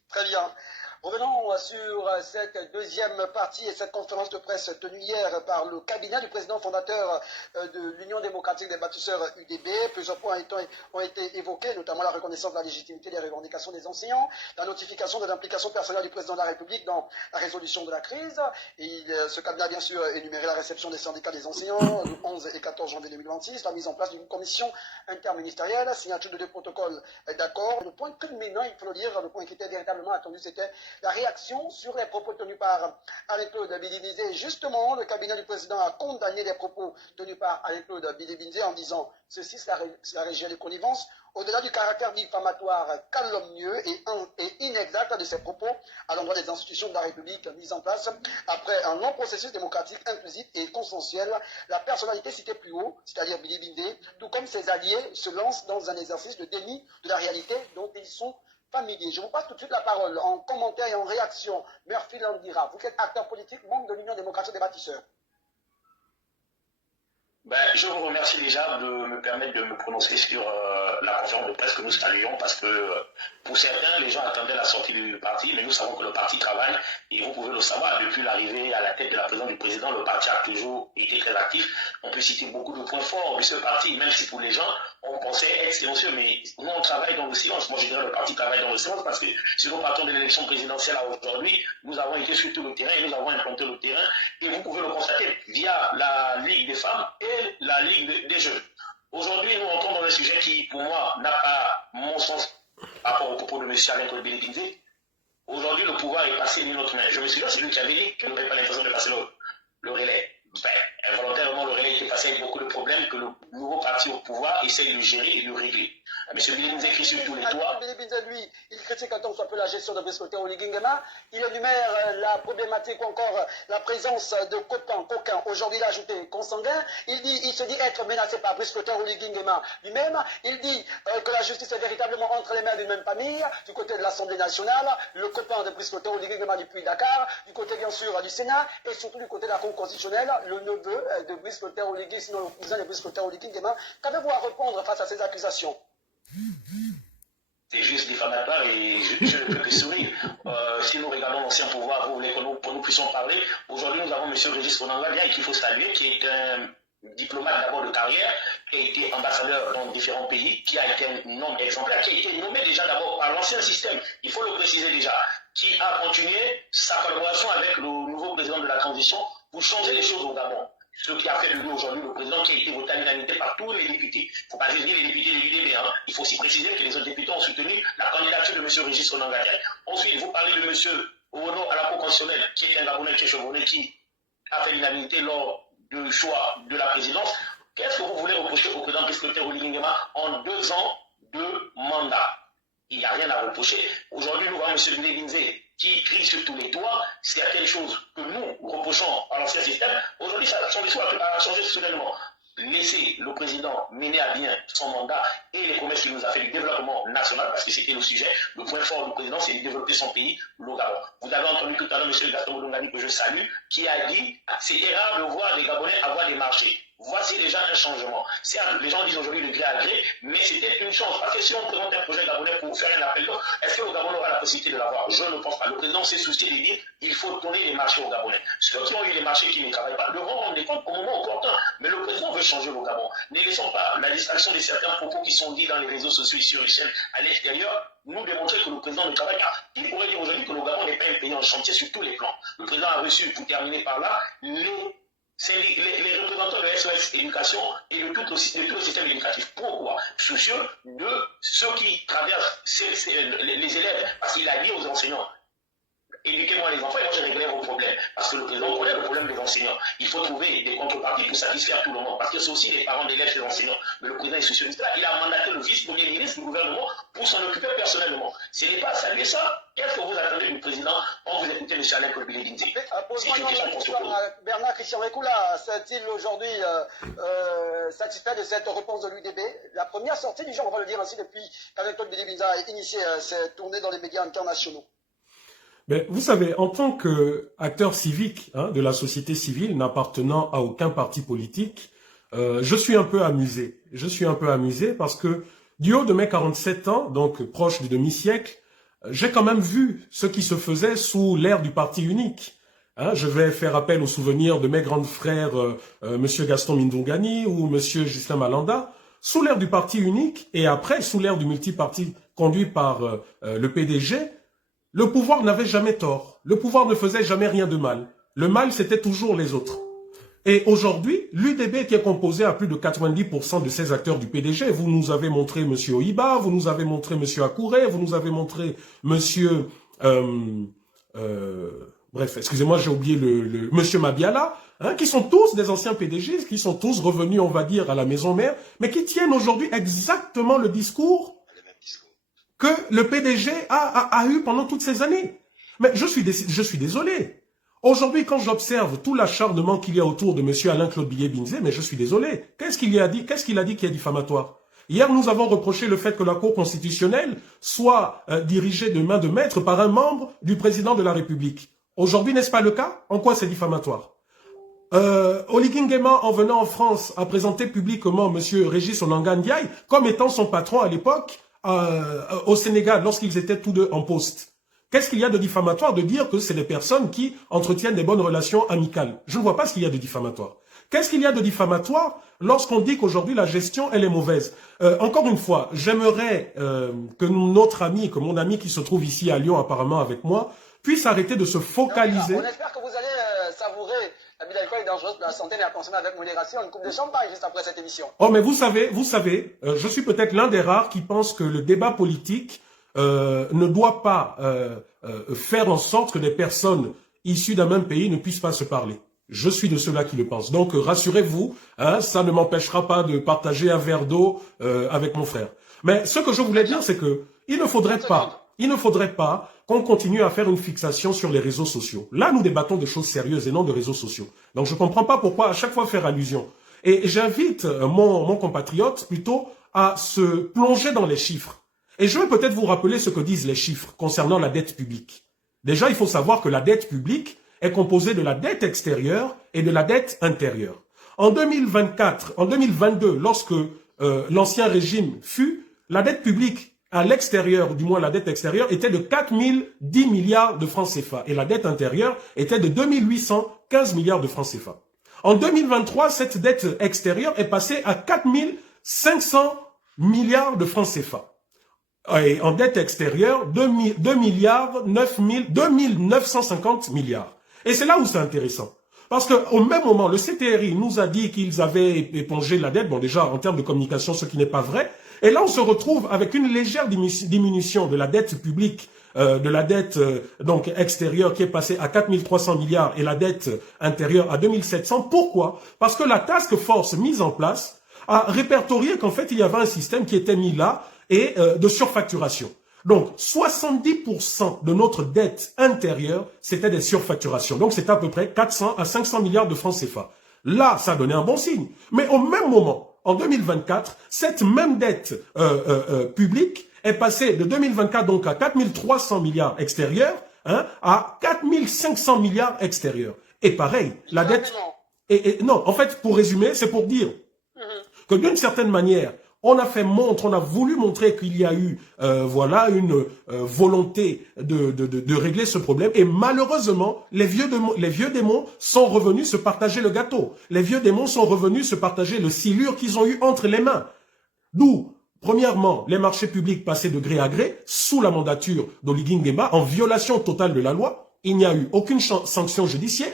Très bien. Revenons sur cette deuxième partie et cette conférence de presse tenue hier par le cabinet du président fondateur de l'Union démocratique des bâtisseurs UDB. Plusieurs points ont été évoqués, notamment la reconnaissance de la légitimité des revendications des enseignants, la notification de l'implication personnelle du président de la République dans la résolution de la crise. Et ce cabinet a bien sûr énuméré la réception des syndicats des enseignants le 11 et 14 janvier 2026, la mise en place d'une commission interministérielle, signature de 2 protocoles d'accord. Le point culminant, il faut le dire, le point qui était véritablement attendu, c'était la réaction sur les propos tenus par Alain-Claude Bilibinzé. Justement, le cabinet du président a condamné les propos tenus par Alain-Claude Bilibinzé en disant ceci, c'est la régie de connivence, au-delà du caractère diffamatoire, calomnieux et inexact de ces propos à l'endroit des institutions de la République mises en place après un long processus démocratique inclusif et consensuel. La personnalité citée plus haut, c'est-à-dire Bilibinzé, tout comme ses alliés, se lance dans un exercice de déni de la réalité dont ils sont familiers. Je vous passe tout de suite la parole en commentaire et en réaction. Murphy Landira, vous êtes acteur politique, membre de l'Union démocratique des bâtisseurs. Je vous remercie déjà de me permettre de me prononcer sur la conférence de presse que nous saluons parce que pour certains, les gens attendaient la sortie du parti, mais nous savons que le parti travaille et vous pouvez le savoir, depuis l'arrivée à la tête de la présidence du président, le parti a toujours été très actif. On peut citer beaucoup de points forts de ce parti, même si pour les gens, on pensait être silencieux, mais nous on travaille dans le silence. Moi je dirais que le parti travaille dans le silence parce que si nous partons de l'élection présidentielle à aujourd'hui, nous avons été sur tout le terrain et nous avons implanté le terrain et vous pouvez le constater via la Ligue des femmes et la Ligue des jeunes. Aujourd'hui, nous entrons dans un sujet qui, pour moi, n'a pas mon sens par rapport au propos de M. Alain-Claude Bilibinzé. Aujourd'hui, le pouvoir est passé de notre main. Je me souviens, c'est lui qui avait dit que nous n'avons pas l'impression de passer le relais. Involontairement, le relais était passé avec beaucoup de problèmes que le nouveau parti au pouvoir essaie de gérer et de régler. M. Bilibinzé écrit sur tous les toits. Bilibinzé, lui, il critique un soit peu la gestion de Brice-Clotaire Oligui-Nguema. Il énumère la problématique ou encore la présence de coquins. Aujourd'hui, il a ajouté consanguins. Il se dit être menacé par Brice-Clotaire Oligui-Nguema lui-même. Il dit que la justice est véritablement entre les mains d'une même famille. Du côté de l'Assemblée nationale, le copain de Brice-Clotaire Oligui-Nguema depuis Dakar. Du côté, bien sûr, du Sénat. Et surtout du côté de la Cour constitutionnelle, le neveu de Brice-Clotaire Oligui, sinon le cousin de Brice-Clotaire Oligui-Nguema. Qu'avez-vous à répondre face à ces accusations? C'est juste diffamatoire et je ne peux que sourire. Si nous regardons l'ancien pouvoir, vous voulez que nous puissions parler. Aujourd'hui, nous avons M. Régis Onanga qu'il faut saluer, qui est un diplomate d'abord de carrière, qui a été ambassadeur dans différents pays, qui a été un homme exemplaire, qui a été nommé déjà d'abord par l'ancien système, il faut le préciser déjà, qui a continué sa collaboration avec le nouveau président de la transition pour changer les choses au Gabon. Ce qui a fait de nous aujourd'hui le président qui a été voté à l'unanimité par tous les députés. Il ne faut pas désigner les députés de l'UDB. Il faut aussi préciser que les autres députés ont soutenu la candidature de M. Régis Onanga. Ensuite, vous parlez de M. Owono à la Cour constitutionnelle, qui est un Gabonais qui est chevronné, qui a fait l'unanimité lors du choix de la présidence. Qu'est-ce que vous voulez reprocher au président Brice-Clotaire Oligui-Nguema en 2 ans de mandat? Il n'y a rien à reprocher. Aujourd'hui, nous voyons M. Bilibinzé qui crie sur tous les toits, c'est quelque chose que nous reprochons à l'ancien système. Aujourd'hui, son discours a changé soudainement. Laisser le président mener à bien son mandat et les promesses qu'il nous a fait du développement national, parce que c'était le sujet, le point fort du président, c'est de développer son pays, le Gabon. Vous avez entendu tout à l'heure M. Gaston Boulongani, que je salue, qui a dit c'est rare de voir les Gabonais avoir des marchés. Voici déjà un changement. Certes, les gens disent aujourd'hui de gré à gré, mais c'était une chance. Parce que si on présente un projet gabonais pour faire un appel d'offres, est-ce que le Gabon aura la possibilité de l'avoir? Je ne pense pas. Le président s'est soucié de dire il faut donner les marchés aux Gabonais. Ceux qui ont eu les marchés qui ne travaillent pas devront rendre des comptes au moment opportun. Mais le président veut changer le Gabon. Ne laissons pas la distraction de certains propos qui sont dits dans les réseaux sociaux et sur les chaînes à l'extérieur nous démontrer que le président ne travaille pas. Qui pourrait dire aujourd'hui que le Gabon n'est pas un pays en chantier sur tous les plans? Le président a reçu, pour terminer par là, les représentants de SOS Éducation et de tout le système éducatif. Pourquoi? Soucieux de ceux qui traversent les élèves, parce qu'il a dit aux enseignants, éduquez-moi les enfants et moi je réglerai vos problèmes. Parce que le président connaît le problème des enseignants. Il faut trouver des contreparties pour satisfaire tout le monde. Parce que c'est aussi les parents d'élèves chez les enseignants. Mais le président est soucieux de cela. Il a mandaté le vice-premier ministre du gouvernement pour s'en occuper personnellement. Ce n'est pas à saluer ça. Qu'est-ce que vous attendez du président quand vous écoutez M. Alain-Claude Bilibinzé? Bernard Christian Recoula, est-il aujourd'hui satisfait de cette réponse de l'UDB? La première sortie du genre, on va le dire ainsi, depuis qu'Alain-Claude Bilibinzé a initié ses tournées dans les médias internationaux. Mais vous savez, en tant qu'acteur civique de la société civile, n'appartenant à aucun parti politique, je suis un peu amusé. Je suis un peu amusé parce que du haut de mes 47 ans, donc proche du demi-siècle, j'ai quand même vu ce qui se faisait sous l'ère du parti unique. Je vais faire appel aux souvenirs de mes grands frères, Monsieur Gaston Mindongani ou Monsieur Justin Malanda, sous l'ère du parti unique et après sous l'ère du multiparti conduit par le PDG. Le pouvoir n'avait jamais tort. Le pouvoir ne faisait jamais rien de mal. Le mal, c'était toujours les autres. Et aujourd'hui, l'UDB qui est composé à plus de 90% de ces acteurs du PDG, vous nous avez montré M. Oiba, vous nous avez montré M. Akouré, vous nous avez montré M. Bref, excusez-moi, j'ai oublié M. Mabiala, qui sont tous des anciens PDG, qui sont tous revenus, on va dire, à la maison mère, mais qui tiennent aujourd'hui exactement le discours que le PDG a eu pendant toutes ces années. Mais je suis désolé. Aujourd'hui, quand j'observe tout l'acharnement qu'il y a autour de M. Alain-Claude Billet-Binzé, mais je suis désolé. Qu'est-ce qu'il a dit qui est diffamatoire? Hier, nous avons reproché le fait que la Cour constitutionnelle soit dirigée de main de maître par un membre du président de la République. Aujourd'hui, n'est-ce pas le cas? En quoi c'est diffamatoire? Oligui Nguema, en venant en France, a présenté publiquement M. Régis Olinga Ndiaye comme étant son patron à l'époque au Sénégal, lorsqu'ils étaient tous deux en poste. Qu'est-ce qu'il y a de diffamatoire de dire que c'est des personnes qui entretiennent des bonnes relations amicales? Je ne vois pas ce qu'il y a de diffamatoire. Qu'est-ce qu'il y a de diffamatoire lorsqu'on dit qu'aujourd'hui la gestion, elle est mauvaise? Encore une fois, j'aimerais que notre ami, que mon ami qui se trouve ici à Lyon apparemment avec moi, puisse arrêter de se focaliser. On espère que vous allez savourer l'abus d'alcool est dangereuse pour la santé, mais à consommer avec modération. Une coupe de champagne juste après cette émission. Oh, mais vous savez, je suis peut-être l'un des rares qui pense que le débat politique ne doit pas faire en sorte que des personnes issues d'un même pays ne puissent pas se parler. Je suis de ceux-là qui le pensent. Donc, rassurez-vous, ça ne m'empêchera pas de partager un verre d'eau avec mon frère. Mais ce que je voulais dire, c'est que il ne faudrait pas qu'on continue à faire une fixation sur les réseaux sociaux. Là, nous débattons de choses sérieuses et non de réseaux sociaux. Donc, je ne comprends pas pourquoi à chaque fois faire allusion. Et j'invite mon compatriote plutôt à se plonger dans les chiffres. Et je vais peut-être vous rappeler ce que disent les chiffres concernant la dette publique. Déjà, il faut savoir que la dette publique est composée de la dette extérieure et de la dette intérieure. En 2022, lorsque l'ancien régime fut, la dette publique à l'extérieur, du moins la dette extérieure, était de 4010 milliards de francs CFA et la dette intérieure était de 2815 milliards de francs CFA. En 2023, cette dette extérieure est passée à 4500 milliards de francs CFA. Et en dette extérieure, 2950 milliards. Et c'est là où c'est intéressant. Parce qu'au même moment, le CTRI nous a dit qu'ils avaient épongé la dette. Bon, déjà, en termes de communication, ce qui n'est pas vrai. Et là, on se retrouve avec une légère diminution de la dette publique, de la dette donc extérieure qui est passée à 4300 milliards et la dette intérieure à 2700. Pourquoi? Parce que la task force mise en place a répertorié qu'en fait, il y avait un système qui était mis là et de surfacturation. Donc, 70% de notre dette intérieure, c'était des surfacturations. Donc, c'était à peu près 400 à 500 milliards de francs CFA. Là, ça donnait un bon signe. Mais au même moment, en 2024, cette même dette publique est passée de 2024 donc à 4300 milliards extérieurs à 4500 milliards extérieurs. Et pareil, la dette... non, en fait, pour résumer, c'est pour dire que d'une certaine manière, on a voulu montrer qu'il y a eu, voilà, une volonté de régler ce problème. Et malheureusement, les vieux démons sont revenus se partager le gâteau. Les vieux démons sont revenus se partager le silure qu'ils ont eu entre les mains. D'où, premièrement, les marchés publics passés de gré à gré sous la mandature d'Oligui Nguema en violation totale de la loi. Il n'y a eu aucune sanction judiciaire.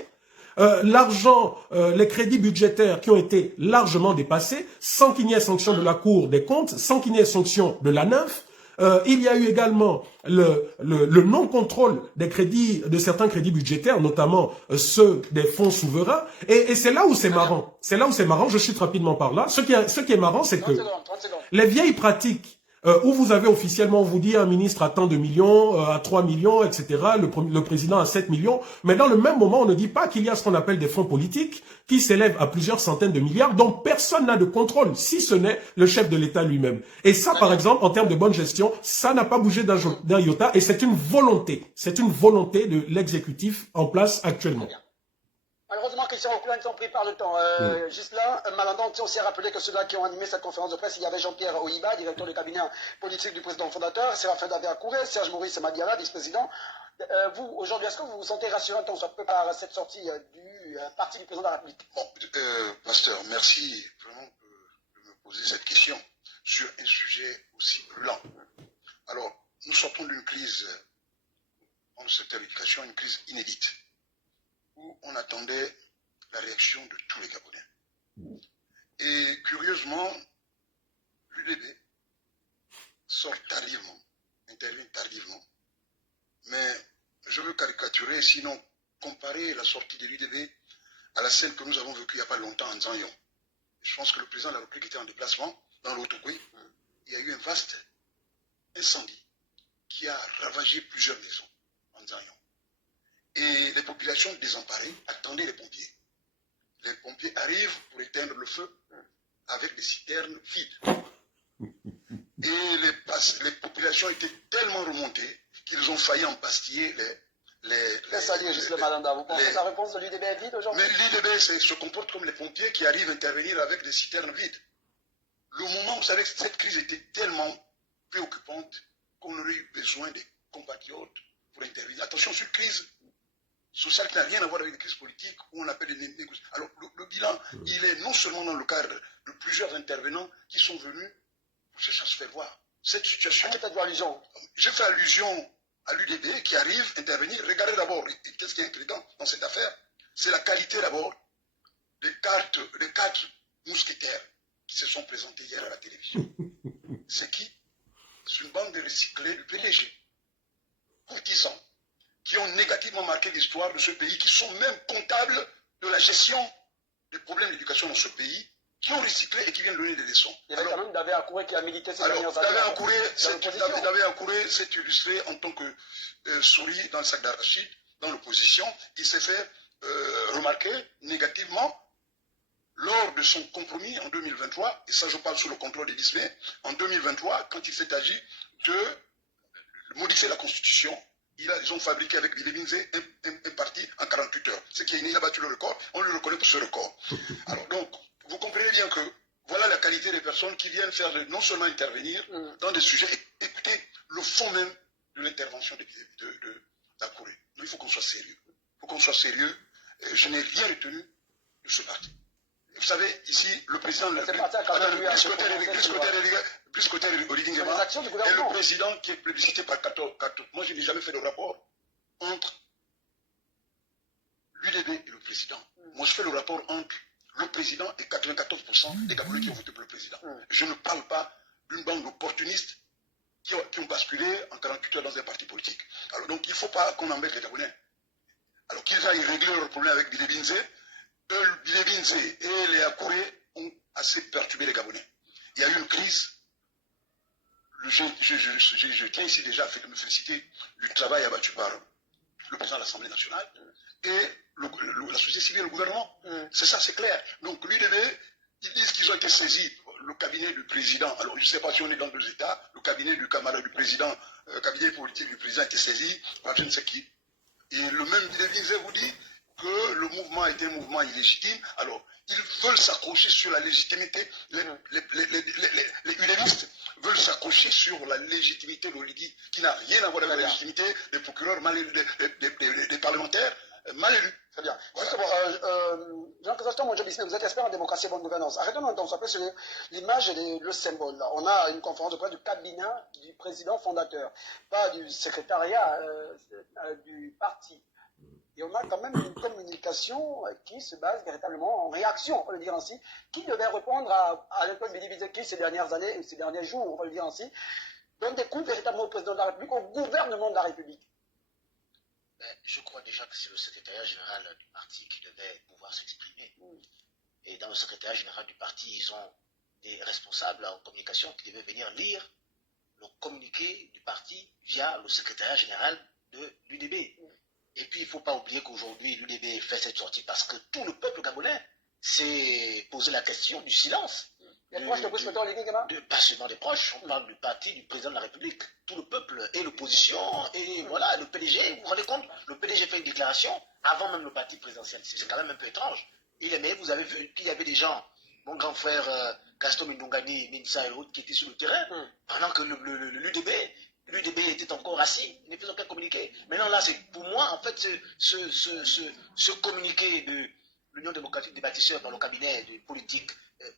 L'argent, les crédits budgétaires qui ont été largement dépassés, sans qu'il n'y ait sanction de la Cour des comptes, sans qu'il n'y ait sanction de la NINF. Il y a eu également le non-contrôle des crédits, de certains crédits budgétaires, notamment ceux des fonds souverains. Et c'est là où c'est marrant. C'est là où c'est marrant. Je chute rapidement par là. Ce qui est marrant, c'est que les vieilles pratiques où vous avez officiellement, on vous dit un ministre à tant de millions, à 3 millions, etc., le président à 7 millions, mais dans le même moment, on ne dit pas qu'il y a ce qu'on appelle des fonds politiques qui s'élèvent à plusieurs centaines de milliards dont personne n'a de contrôle, si ce n'est le chef de l'État lui-même. Et ça, par exemple, en termes de bonne gestion, ça n'a pas bougé d'un iota et c'est une volonté de l'exécutif en place actuellement. Malheureusement, Christian Auclin, ils sont pris par le temps. Ghislain Malandon aussi a rappelé que ceux-là qui ont animé cette conférence de presse, il y avait Jean-Pierre Oïba, directeur du cabinet politique du président fondateur, Séraphin Davé-Akouré, Serge Maurice Madiala, vice-président. Vous, aujourd'hui, est-ce que vous vous sentez rassuré tant soit peu par cette sortie du parti du président de la République? Bon, pasteur, merci vraiment de me poser cette question sur un sujet aussi brûlant. Alors, nous sortons d'une crise dans le secteur de l'éducation, une crise inédite, où on attendait la réaction de tous les Gabonais. Et curieusement, l'UDB sort tardivement, intervient tardivement. Mais je veux caricaturer, sinon comparer la sortie de l'UDB à la scène que nous avons vécue il n'y a pas longtemps en Zanyon. Je pense que le président de la République était en déplacement dans l'Otokoué. Il y a eu un vaste incendie qui a ravagé plusieurs maisons en Zanyon. Et les populations désemparées attendaient les pompiers. Les pompiers arrivent pour éteindre le feu avec des citernes vides. Et les populations étaient tellement remontées qu'ils ont failli empastiller Qu'est-ce que Gisèle Malanda, vous pensez que la réponse de l'UDB est vide aujourd'hui? Mais l'UDB se comporte comme les pompiers qui arrivent à intervenir avec des citernes vides. Le moment, vous savez, cette crise était tellement préoccupante qu'on aurait eu besoin des compatriotes pour intervenir. Attention, c'est une crise sociale qui n'a rien à voir avec des crises politiques où on appelle des négociations. Alors, le bilan, il est non seulement dans le cadre de plusieurs intervenants qui sont venus pour se faire voir. Cette situation. Je fais allusion à l'UDB qui arrive à intervenir. Regardez d'abord, qu'est-ce qui est inquiétant dans cette affaire? C'est la qualité d'abord des quatre mousquetaires qui se sont présentés hier à la télévision. C'est qui? C'est une bande de recyclés du PDG, courtisans, qui ont négativement marqué l'histoire de ce pays, qui sont même comptables de la gestion des problèmes d'éducation dans ce pays, qui ont recyclé et qui viennent donner des leçons. Il y avait quand même Davé Akouré qui a milité ces dernières années. Davé Akouré s'est illustré en tant que souris dans le sac d'arachide, dans l'opposition. Il s'est fait remarquer négativement lors de son compromis en 2023, et ça je parle sous le contrôle des Disney, en 2023, quand il s'est agi de modifier la Constitution, ils ont fabriqué avec Billy Binzé un parti en 48 heures. Ce qui est il a battu le record, on le reconnaît pour ce record. Alors donc, vous comprenez bien que voilà la qualité des personnes qui viennent faire non seulement intervenir dans des sujets, écoutez le fond même de l'intervention d'Akouré. Donc il faut qu'on soit sérieux. Il faut qu'on soit sérieux. Je n'ai rien retenu de ce parti. Vous savez, ici, le président de la Brice Oligui Nguema est le président qui est plébiscité par 14. Moi, je n'ai jamais fait de rapport entre l'UDB et le président. Moi, je fais le rapport entre le président et 94% des Gabonais qui ont voté pour le président. Je ne parle pas d'une bande d'opportunistes qui ont basculé en 48 heures dans un parti politique. Alors, donc, il ne faut pas qu'on embête les Gabonais. Alors qu'ils aillent régler leurs problèmes avec Billy Binzé, Billy Binzé et les Akouré ont assez perturbé les Gabonais. Il y a eu une crise. Je tiens ici déjà à me féliciter du travail abattu par le président de l'Assemblée nationale et la société civile et le gouvernement. C'est ça, c'est clair. Donc l'UDB, ils disent qu'ils ont été saisis, le cabinet du président. Alors je ne sais pas si on est dans deux États, le cabinet du camarade du président, cabinet politique du président a été saisi par je ne sais qui. Et le même Binzé vous dit que le mouvement était un mouvement illégitime. Alors, ils veulent s'accrocher sur la légitimité. Les UDBistes veulent s'accrocher sur la légitimité de l'Oligui, qui n'a rien à voir avec la légitimité des procureurs mal élus, des parlementaires mal élus. Très bien. Justement, Jean-Chrysostome Monjo-Bissé, vous êtes expert en démocratie et bonne gouvernance. Arrêtons un temps, on s'appelle sur l'image et le symbole. Là. On a une conférence de presse du cabinet du président fondateur, pas du secrétariat du parti. Et on a quand même une communication qui se base véritablement en réaction, on va le dire ainsi, qui devait répondre à l'école Billy ces dernières années, ces derniers jours, on va le dire ainsi, donne des coups véritablement au président de la République, au gouvernement de la République. Je crois déjà que c'est le secrétariat général du parti qui devait pouvoir s'exprimer. Et dans le secrétariat général du parti, ils ont des responsables en communication qui devaient venir lire le communiqué du parti via le secrétariat général de l'UDB. Et puis, il ne faut pas oublier qu'aujourd'hui, l'UDB fait cette sortie parce que tout le peuple gabonais s'est posé la question du silence. Les proches de Brice Clotaire Oligui Nguema? Pas seulement des proches, on parle du parti du président de la République. Tout le peuple et l'opposition, et voilà, le PDG, vous vous rendez compte, le PDG fait une déclaration avant même le parti présidentiel. C'est quand même un peu étrange. Mais vous avez vu qu'il y avait des gens, mon grand frère Gaston Mindongani, Minsa et autres, qui étaient sur le terrain, pendant que l'UDB était encore assis, il ne faisait aucun communiqué. Maintenant là, c'est pour moi, en fait, ce communiqué de l'Union démocratique des bâtisseurs dans le cabinet de politique,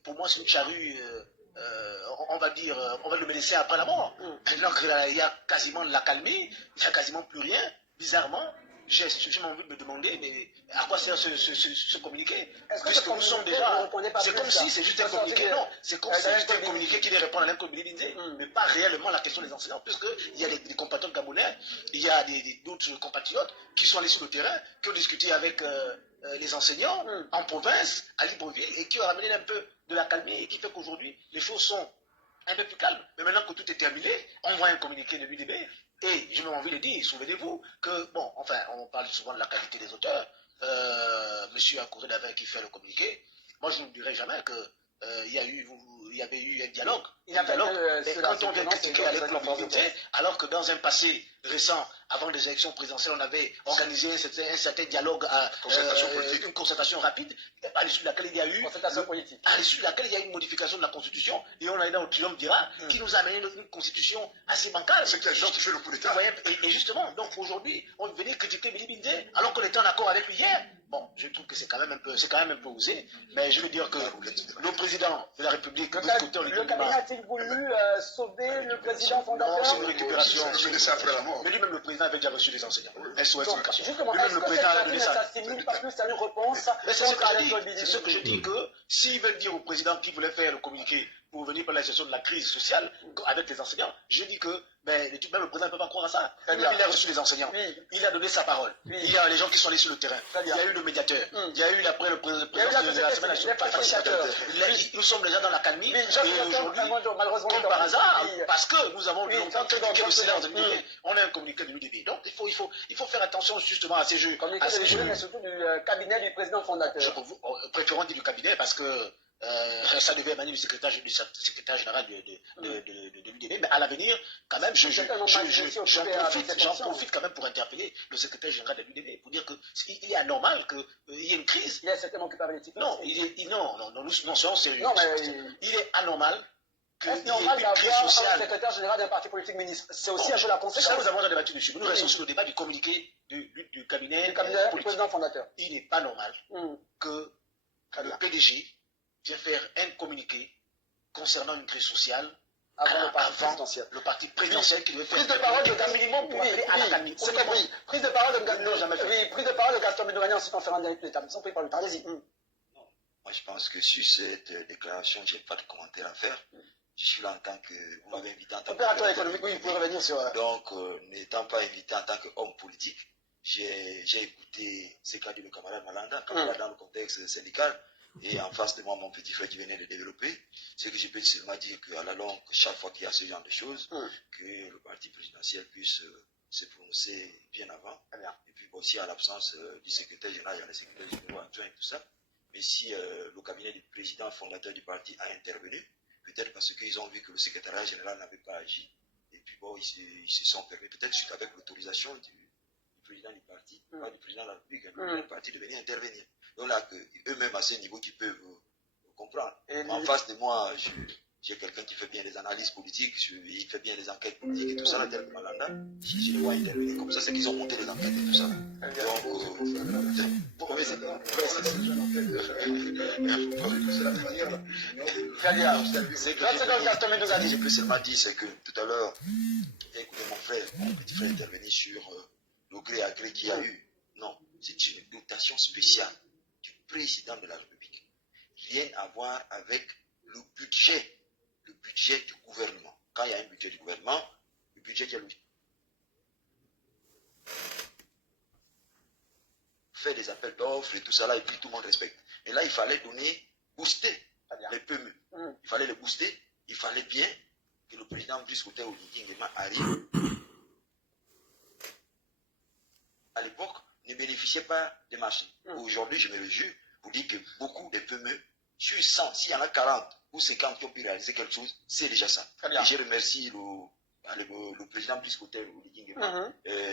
pour moi, c'est une charrue, on va dire, on va le laisser après la mort. Maintenant qu'il y a quasiment de la calmie, il n'y a quasiment plus rien, bizarrement. J'ai envie de me demander, mais à quoi sert ce communiqué? Puisque nous sommes déjà. C'est comme si c'est juste un communiqué. Non, c'est comme si c'est juste un communiqué qui répond à l'incommuniqué, mais pas réellement la question des enseignants. Puisqu'il y a des compatriotes gabonais, il y a d'autres compatriotes qui sont allés sur le terrain, qui ont discuté avec les enseignants en province, à Libreville, et qui ont ramené un peu de la calmie, et qui fait qu'aujourd'hui, les choses sont un peu plus calmes. Mais maintenant que tout est terminé, on voit un communiqué de l'UDB. Et j'ai même envie de dire, souvenez-vous que, bon, enfin, on parle souvent de la qualité des auteurs. Monsieur Akouré Davin qui fait le communiqué, moi je n'oublierai jamais qu'il y avait eu un dialogue. Mais quand on vient critiquer avec l'opportunité, alors que dans un passé récent, avant les élections présidentielles, on avait organisé un certain dialogue, une concertation rapide, à l'issue de laquelle il y a eu une modification de la Constitution, et on a été au triomphe d'Ira, qui nous a amené une Constitution assez bancale. C'est qui a justifié le coup d'État. Et justement, donc aujourd'hui, on venait critiquer Billy Bindé, alors qu'on était en accord avec lui hier. Bon, je trouve que c'est quand même un peu osé, mais je veux dire que le président de la République, le cabinet a-t-il voulu sauver le président fondateur? Non, c'est une récupération. Après la mort. Mais lui-même, le président avait déjà reçu les enseignants. Justement, est-ce que cette sortie ne s'assimile pas plus à une réponse? Mais c'est ce que je dis, que s'ils veulent dire au président qui voulait faire le communiqué pour venir par la gestion de la crise sociale avec les enseignants, je dis que même le président ne peut pas croire à ça. Il a reçu les enseignants, il a donné sa parole, il y a les gens qui sont allés sur le terrain, il y a eu le médiateur, il y a eu après le président de la semaine, nous sommes déjà dans la calmie, et aujourd'hui, comme par hasard, parce que nous avons longtemps critiqué le silence de l'UDB, on a un communiqué de l'UDB. Donc il faut faire attention justement à ces jeux. Communiqué de l'UDB, mais surtout du cabinet du président fondateur. Préférons dire du cabinet parce que ça devait émaner du secrétaire général de l'UDB, mais à l'avenir, quand même, j'en profite quand même pour interpeller le secrétaire général de l'UDB, pour dire qu'il est anormal qu'il y ait une crise. Il est certainement occupé avec les types. Non, nous soyons sérieux. Non, mais il est anormal qu'il y ait une crise sociale. Un secrétaire général d'un parti politique ministre, c'est aussi un peu la conséquence. Ça, nous avons déjà débattu dessus. Nous restons sur le débat du communiqué du cabinet du président fondateur. Il n'est pas normal que le PDG vient faire un communiqué concernant une crise sociale avant le parti présidentiel qui devait faire. Prise de parole de Gaston pour aller à la calmie. C'est compris. Prise de parole de Gaston Mindongani en se conférant avec l'État. Sans pris par le temps. Allez-y. Moi, je pense que sur cette déclaration, je n'ai pas de commentaire à faire. Je suis là en tant que. Vous m'avez invité en tant opérateur économique, oui, vous pouvez revenir sur. Donc, n'étant pas invité en tant qu'homme politique, j'ai écouté ce qu'a dit le camarade Malanda, dans le contexte syndical. Et en face de moi, mon petit frère qui venait de développer, c'est que je peux seulement dire qu'à la longue, chaque fois qu'il y a ce genre de choses, que le parti présidentiel puisse se prononcer bien avant. Et puis aussi à l'absence du secrétaire général, il y a le secrétaire général adjoint et tout ça. Mais si le cabinet du président fondateur du parti a intervenu, peut-être parce qu'ils ont vu que le secrétariat général n'avait pas agi, et puis bon, ils se sont permis, peut-être suite avec l'autorisation du président du parti, pas du président de la République, du parti de venir intervenir. Donc là, eux-mêmes à ce niveau qui peuvent comprendre. En face de moi, j'ai quelqu'un qui fait bien les analyses politiques, il fait bien les enquêtes politiques et tout ça, là, tel que Malanda. Si je le vois intervenir comme ça, c'est qu'ils ont monté les enquêtes et tout ça. Donc, je peux seulement dire, c'est que tout à l'heure, j'ai écouté mon petit frère intervenir sur le gré à gré qu'il y a eu. Non, c'est une dotation spéciale du président de la République. Rien à voir avec le budget du gouvernement. Quand il y a un budget du gouvernement, le budget qui est le fait des appels d'offres et tout ça là, et puis tout le monde respecte. Et là, il fallait booster les PME. Il fallait les booster, il fallait bien que le président Brice Clotaire Oligui Nguema arrive, à l'époque, ne bénéficiait pas des marchés. Aujourd'hui, je me réjouis pour dire que beaucoup de PME, sur 100, s'il y en a 40 ou 50 qui ont pu réaliser quelque chose, c'est déjà ça. Et je remercie le président Brice Clotaire Oligui Nguema,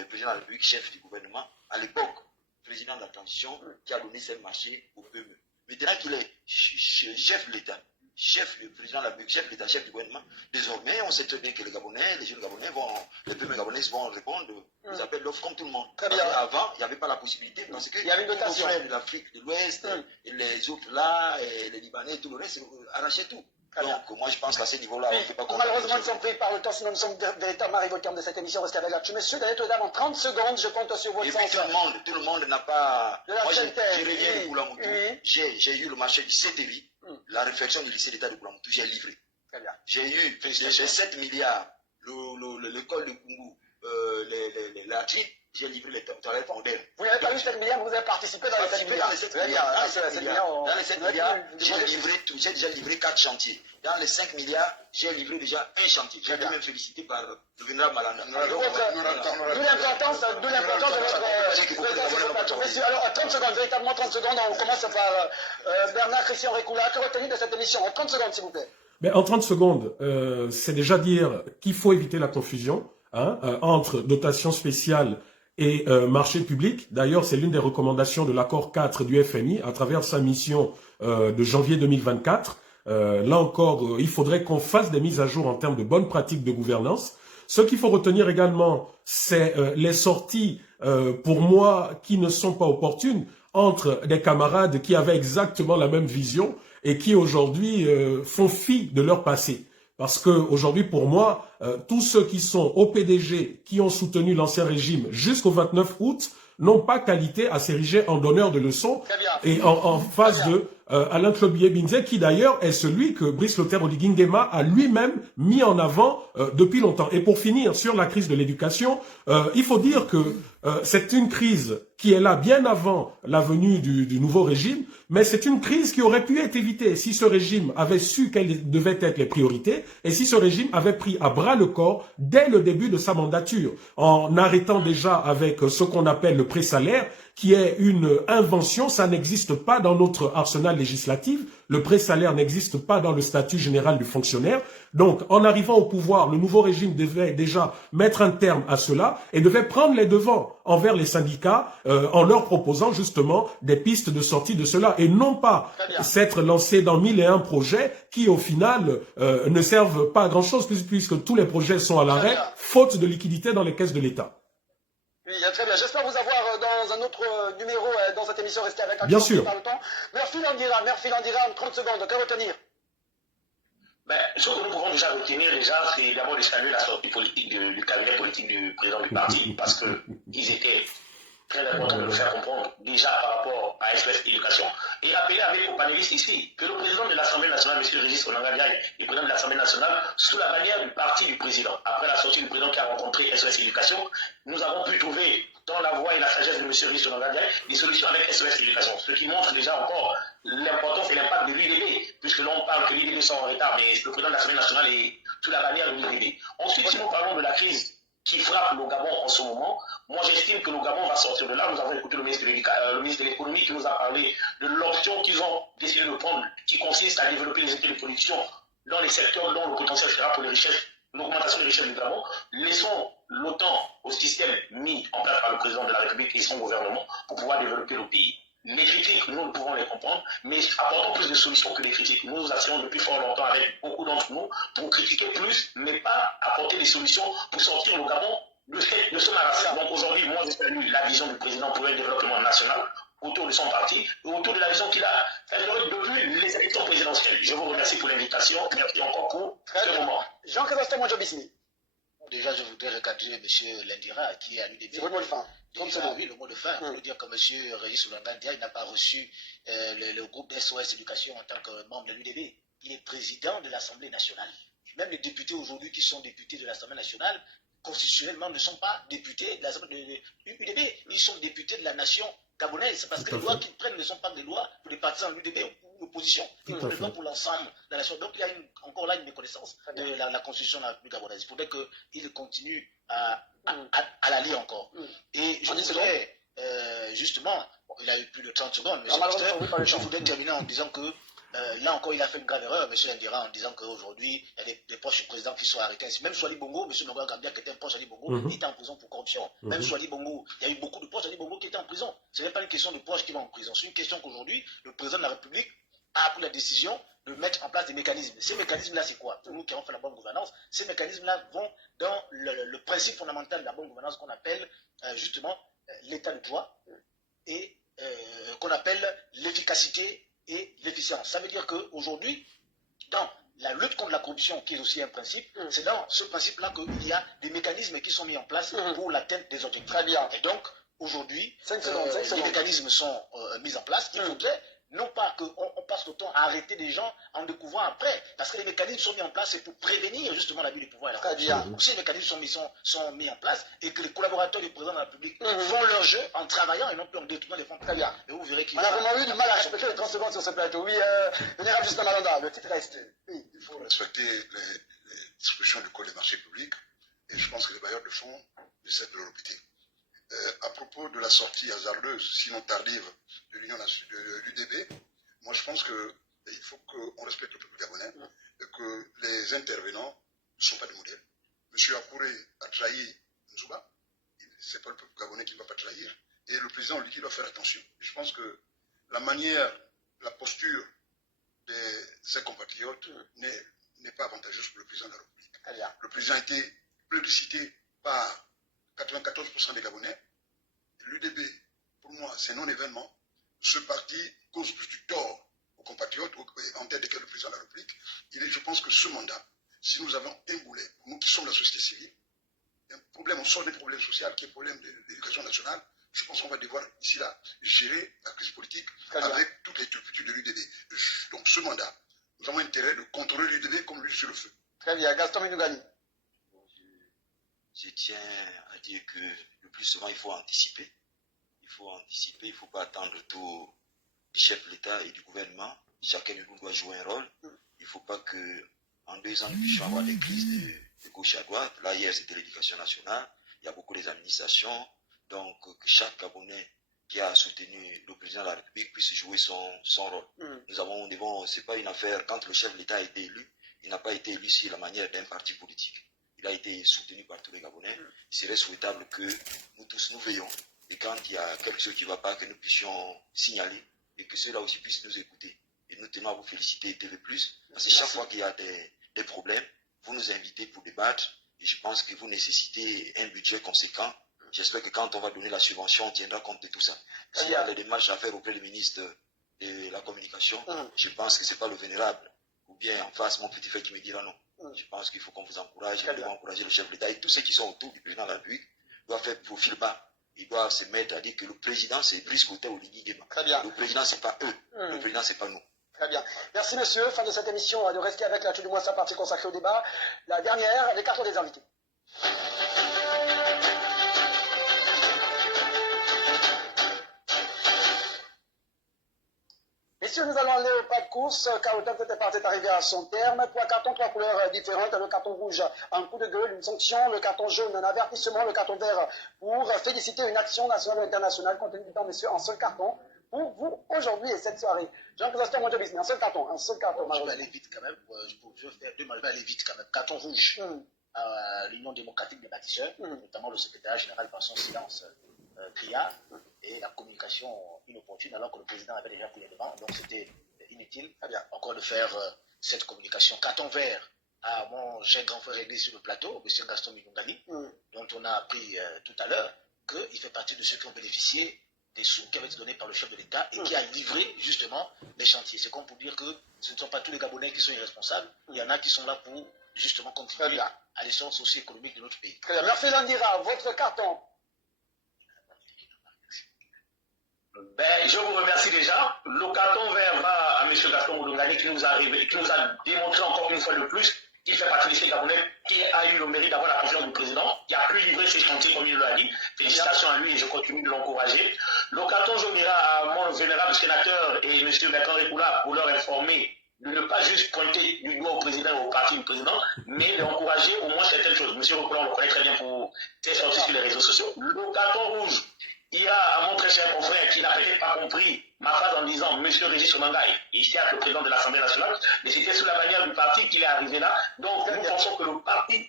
président de la République, chef du gouvernement, à l'époque, président de la transition, qui a donné ces marchés aux PME. Maintenant qu'il est chef de l'État, le président de la République, chef de l'État, chef du gouvernement, désormais, on sait très bien que les jeunes Gabonais les PME Gabonais vont répondre aux appels d'offres comme tout le monde. Avant, il n'y avait pas la possibilité, parce que les frères de l'Afrique de l'Ouest, et les autres là, et les Libanais, tout le reste, arrachaient tout. Donc, moi, je pense qu'à ce niveau-là, on ne peut pas comprendre. Malheureusement, nous sommes pris par le temps, sinon nous sommes véritablement arrivés au terme de cette émission. Restez avec là-dessus. Messieurs, d'ailleurs, dames, en 30 secondes, je compte sur votre sens. Tout le monde n'a pas. Moi, je reviens de Boulamoutou. J'ai eu le marché du CTV, la réflexion du lycée d'État de Boulamoutou, j'ai livré. J'ai eu les 7 milliards, l'école de Kungu, la TRIP, j'ai livré les toilettes fondaires. Vous n'avez pas eu 7 milliards, mais vous avez participé dans les 7 milliards. Dans les 7 milliards, j'ai déjà livré 4 chantiers. Dans les 5 milliards, j'ai livré déjà un chantier. J'ai été même félicité par le vénérable Malanda. D'où l'importance de votre... Messieurs, alors, 30 secondes, véritablement 30 secondes, on commence par Bernard Christian Récoula. Que retenir de cette émission? En 30 secondes, s'il vous plaît. Mais en 30 secondes, c'est déjà dire qu'il faut éviter la confusion entre dotation spéciale et marché public. D'ailleurs, c'est l'une des recommandations de l'accord 4 du FMI à travers sa mission de janvier 2024. Là encore, il faudrait qu'on fasse des mises à jour en termes de bonnes pratiques de gouvernance. Ce qu'il faut retenir également, c'est les sorties, pour moi, qui ne sont pas opportunes entre des camarades qui avaient exactement la même vision et qui aujourd'hui font fi de leur passé. Parce que aujourd'hui, pour moi, tous ceux qui sont au PDG, qui ont soutenu l'ancien régime jusqu'au 29 août, n'ont pas qualité à s'ériger en donneur de leçons et en face de Alain Klobié-Binzé, qui d'ailleurs est celui que Brice Clotaire Oligui Nguema a lui-même mis en avant depuis longtemps. Et pour finir sur la crise de l'éducation, il faut dire que c'est une crise qui est là bien avant la venue du nouveau régime, mais c'est une crise qui aurait pu être évitée si ce régime avait su quelles devaient être les priorités et si ce régime avait pris à bras le corps dès le début de sa mandature, en arrêtant déjà avec ce qu'on appelle le pré-salaire, qui est une invention, ça n'existe pas dans notre arsenal législatif, le pré-salaire n'existe pas dans le statut général du fonctionnaire. Donc, en arrivant au pouvoir, le nouveau régime devait déjà mettre un terme à cela et devait prendre les devants envers les syndicats en leur proposant justement des pistes de sortie de cela et non pas s'être lancé dans 1001 projets qui au final ne servent pas à grand chose puisque tous les projets sont à l'arrêt, faute de liquidité dans les caisses de l'État. Oui, très bien. J'espère vous avoir dans un autre numéro dans cette émission. Restez avec Bien sûr. Merci Landira, en 30 secondes. Que retenir? Ce que nous pouvons déjà retenir, c'est d'abord de saluer la sortie politique du cabinet politique du président du parti, parce qu'ils étaient très importants de le faire comprendre déjà par rapport à SOS Éducation. Et rappeler avec vos panélistes ici que le président de l'Assemblée nationale, M. Régis Onanga Ndiaye, le président de l'Assemblée nationale, sous la bannière du parti du président, après la sortie du président qui a rencontré SOS Éducation, nous avons pu trouver dans la voix et la sagesse de M. Régis Onanga Ndiaye des solutions avec SOS Éducation, ce qui montre déjà encore l'importance et l'impact de l'IDB, puisque l'on parle que l'IDB sont en retard, mais le président de l'Assemblée nationale est sous la bannière de l'IDB. Ensuite, si nous parlons de la crise qui frappe le Gabon en ce moment, moi j'estime que le Gabon va sortir de là. Nous avons écouté le ministre de l'économie qui nous a parlé de l'option qu'ils vont décider de prendre, qui consiste à développer les unités de production dans les secteurs dont le potentiel sera pour les richesses, l'augmentation des richesses du Gabon. Laissons le temps au système mis en place par le président de la République et son gouvernement pour pouvoir développer le pays. Les critiques, nous pouvons les comprendre, mais apportons plus de solutions que les critiques. Nous nous asseyons depuis fort longtemps avec beaucoup d'entre nous pour critiquer plus, mais pas apporter des solutions pour sortir le Gabon de ce marasme. Donc aujourd'hui, moi j'ai salué la vision du président pour le développement national autour de son parti et autour de la vision qu'il a depuis les élections présidentielles. Je vous remercie pour l'invitation. Merci encore pour ce moment. Jean-Christophe Mondjobissini. Déjà, je voudrais recadrer M. Lendira qui a l'UDB. C'est le mot de fin. Oui, le mot de fin. Pour dire que M. Régis Onanga Ndiaye n'a pas reçu le groupe SOS Éducation en tant que membre de l'UDB. Il est président de l'Assemblée nationale. Même les députés aujourd'hui qui sont députés de l'Assemblée nationale, constitutionnellement, ne sont pas députés de l'UDB. Ils sont députés de la nation gabonaise. C'est parce que les lois qu'ils prennent ne sont pas des lois pour les partisans de l'UDB. l'opposition, et non pas pour l'ensemble de la nation. Donc il y a encore là une méconnaissance de la constitution de la République gabonaise. Il faudrait qu'il continue à la lire encore. Et je voudrais, justement, il a eu plus de 30 secondes, mais je voudrais terminer en disant que là encore, il a fait une grave erreur, M. Ndira, en disant qu'aujourd'hui, il y a des proches du président qui sont arrêtés. Même Swali Bongo, M. Nogwa Gambia, qui était un proche d'Ali Bongo, il était en prison pour corruption. Même Swali Bongo, il y a eu beaucoup de proches d'Ali Bongo qui étaient en prison. Ce n'est pas une question de proches qui vont en prison. C'est une question qu'aujourd'hui, le président de la République a pris la décision de mettre en place des mécanismes. Ces mécanismes-là, c'est quoi? Pour nous qui avons fait la bonne gouvernance, ces mécanismes-là vont dans le principe fondamental de la bonne gouvernance qu'on appelle justement l'état de droit et qu'on appelle l'efficacité et l'efficience. Ça veut dire qu'aujourd'hui, dans la lutte contre la corruption, qui est aussi un principe, c'est dans ce principe-là qu'il y a des mécanismes qui sont mis en place pour l'atteinte des objectifs. Très bien. Et donc, aujourd'hui, les mécanismes sont mis en place. Il faudrait non pas qu'on passe le temps à arrêter des gens en découvrant après, parce que les mécanismes sont mis en place, c'est pour prévenir justement l'abus du pouvoir et la corruption. Donc si les mécanismes sont mis en place et que les collaborateurs du président de la République font leur jeu en travaillant et non plus en détournant les fonds. Très bien. Et vous verrez qu'il on a vraiment eu du mal à respecter les 30 secondes sur ce plateau. Oui, Général Justin Malanda, le titre reste. Oui. Il faut respecter les dispositions du Code des marchés publics et je pense que les bailleurs de fonds essaient de le répéter. À propos de la sortie hasardeuse, sinon tardive, de l'UDB, moi je pense qu'il faut qu'on respecte le peuple gabonais et que les intervenants ne sont pas des modèles. M. Akouré a trahi Nzouba, ce n'est pas le peuple gabonais qui ne va pas trahir, et le président lui doit faire attention. Et je pense que la manière, la posture de ses compatriotes n'est pas avantageuse pour le président de la République. Le président a été plébiscité par 94% des Gabonais. L'UDB, pour moi, c'est non-événement. Ce parti cause plus du tort aux compatriotes, en tête desquels le président de la République. Je pense que ce mandat, si nous avons un boulet, nous qui sommes la société civile, un problème, on sort des problèmes sociaux, qui est le problème de l'éducation nationale, je pense qu'on va devoir, ici là, gérer la crise politique avec toutes les turpitudes de l'UDB. Donc ce mandat, nous avons intérêt de contrôler l'UDB comme l'huile sur le feu. Très bien, Gaston Minougani. Je tiens à dire que le plus souvent, il faut anticiper. Il ne faut pas attendre le tour du chef de l'État et du gouvernement. Chacun de nous doit jouer un rôle. Il ne faut pas qu'en 2 ans, nous puissions avoir des crises de gauche à droite. Là, hier, c'était l'éducation nationale. Il y a beaucoup des administrations. Donc, que chaque Gabonais qui a soutenu le président de la République puisse jouer son rôle. C'est pas une affaire, quand le chef de l'État a été élu, il n'a pas été élu sur la manière d'un parti politique. Il a été soutenu par tous les Gabonais. Il serait souhaitable que nous tous nous veillons. Et quand il y a quelque chose qui ne va pas, que nous puissions signaler et que ceux-là aussi puissent nous écouter. Et nous tenons à vous féliciter TV+, parce que chaque fois qu'il y a des problèmes, vous nous invitez pour débattre. Et je pense que vous nécessitez un budget conséquent. J'espère que quand on va donner la subvention, on tiendra compte de tout ça. S'il y a des démarches à faire auprès du ministre de la Communication, je pense que ce n'est pas le vénérable. Ou bien en face, mon petit frère qui me dira non. Je pense qu'il faut qu'on vous encourage, et encourager le chef de l'État et tous ceux qui sont autour du président de la République doivent faire profil bas. Ils doivent se mettre à dire que le président c'est Brice Clotaire Oligui Nguema. Très bien. Le président c'est pas eux. Le président c'est pas nous. Très bien. Merci monsieur. Fin de cette émission. De rester avec la tout du moins sa partie consacrée au débat. La dernière, les cartons des invités. Messieurs, nous allons aller au pas de course, car le temps de départ est arrivé à son terme. 3 cartons, 3 couleurs différentes. Le carton rouge, un coup de gueule, une sanction. Le carton jaune, un avertissement. Le carton vert, pour féliciter une action nationale ou internationale contenue dedans, messieurs, en seul carton. Pour vous, aujourd'hui et cette soirée. Jean-Christophe Monjobis, mais un seul carton. Je vais aller vite quand même. Je vais faire 2 mal, je vais aller vite quand même. Carton rouge à l'Union démocratique des bâtisseurs, notamment le secrétaire général par son silence criard et la communication inopportune alors que le président avait déjà pris les devants. Donc c'était inutile encore de faire cette communication. Carton vert à mon cher grand frère aidé sur le plateau, M. Gaston Minougani, dont on a appris tout à l'heure qu'il fait partie de ceux qui ont bénéficié des sous qui avaient été donnés par le chef de l'État et qui a livré justement les chantiers. C'est comme pour dire que ce ne sont pas tous les Gabonais qui sont irresponsables. Il y en a qui sont là pour justement contribuer à l'essor socio-économique de notre pays. Très bien. Merci Landira. Votre carton. Je vous remercie déjà. Le carton vert va à M. Gaston Moudoungani qui nous a démontré encore une fois de plus qu'il fait partie de ces Gabonais qui a eu le mérite d'avoir la confiance du président, qui a pu livrer ses chantiers comme il l'a dit. félicitations à lui et je continue de l'encourager. Le carton jaune ira à mon vénérable sénateur et M. Bertrand Récoula pour leur informer de ne pas juste pointer du doigt au président ou au parti du président, mais d'encourager au moins certaines choses. M. Récoula, on le connaît très bien pour ses sorties sur les réseaux sociaux. Le carton rouge ira à mon très cher confrère qui n'a peut-être pas compris ma phrase en disant M. Régis Somangaï, ici à le président de l'Assemblée nationale, mais c'était sous la bannière du parti qu'il est arrivé là. Donc nous pensons que le parti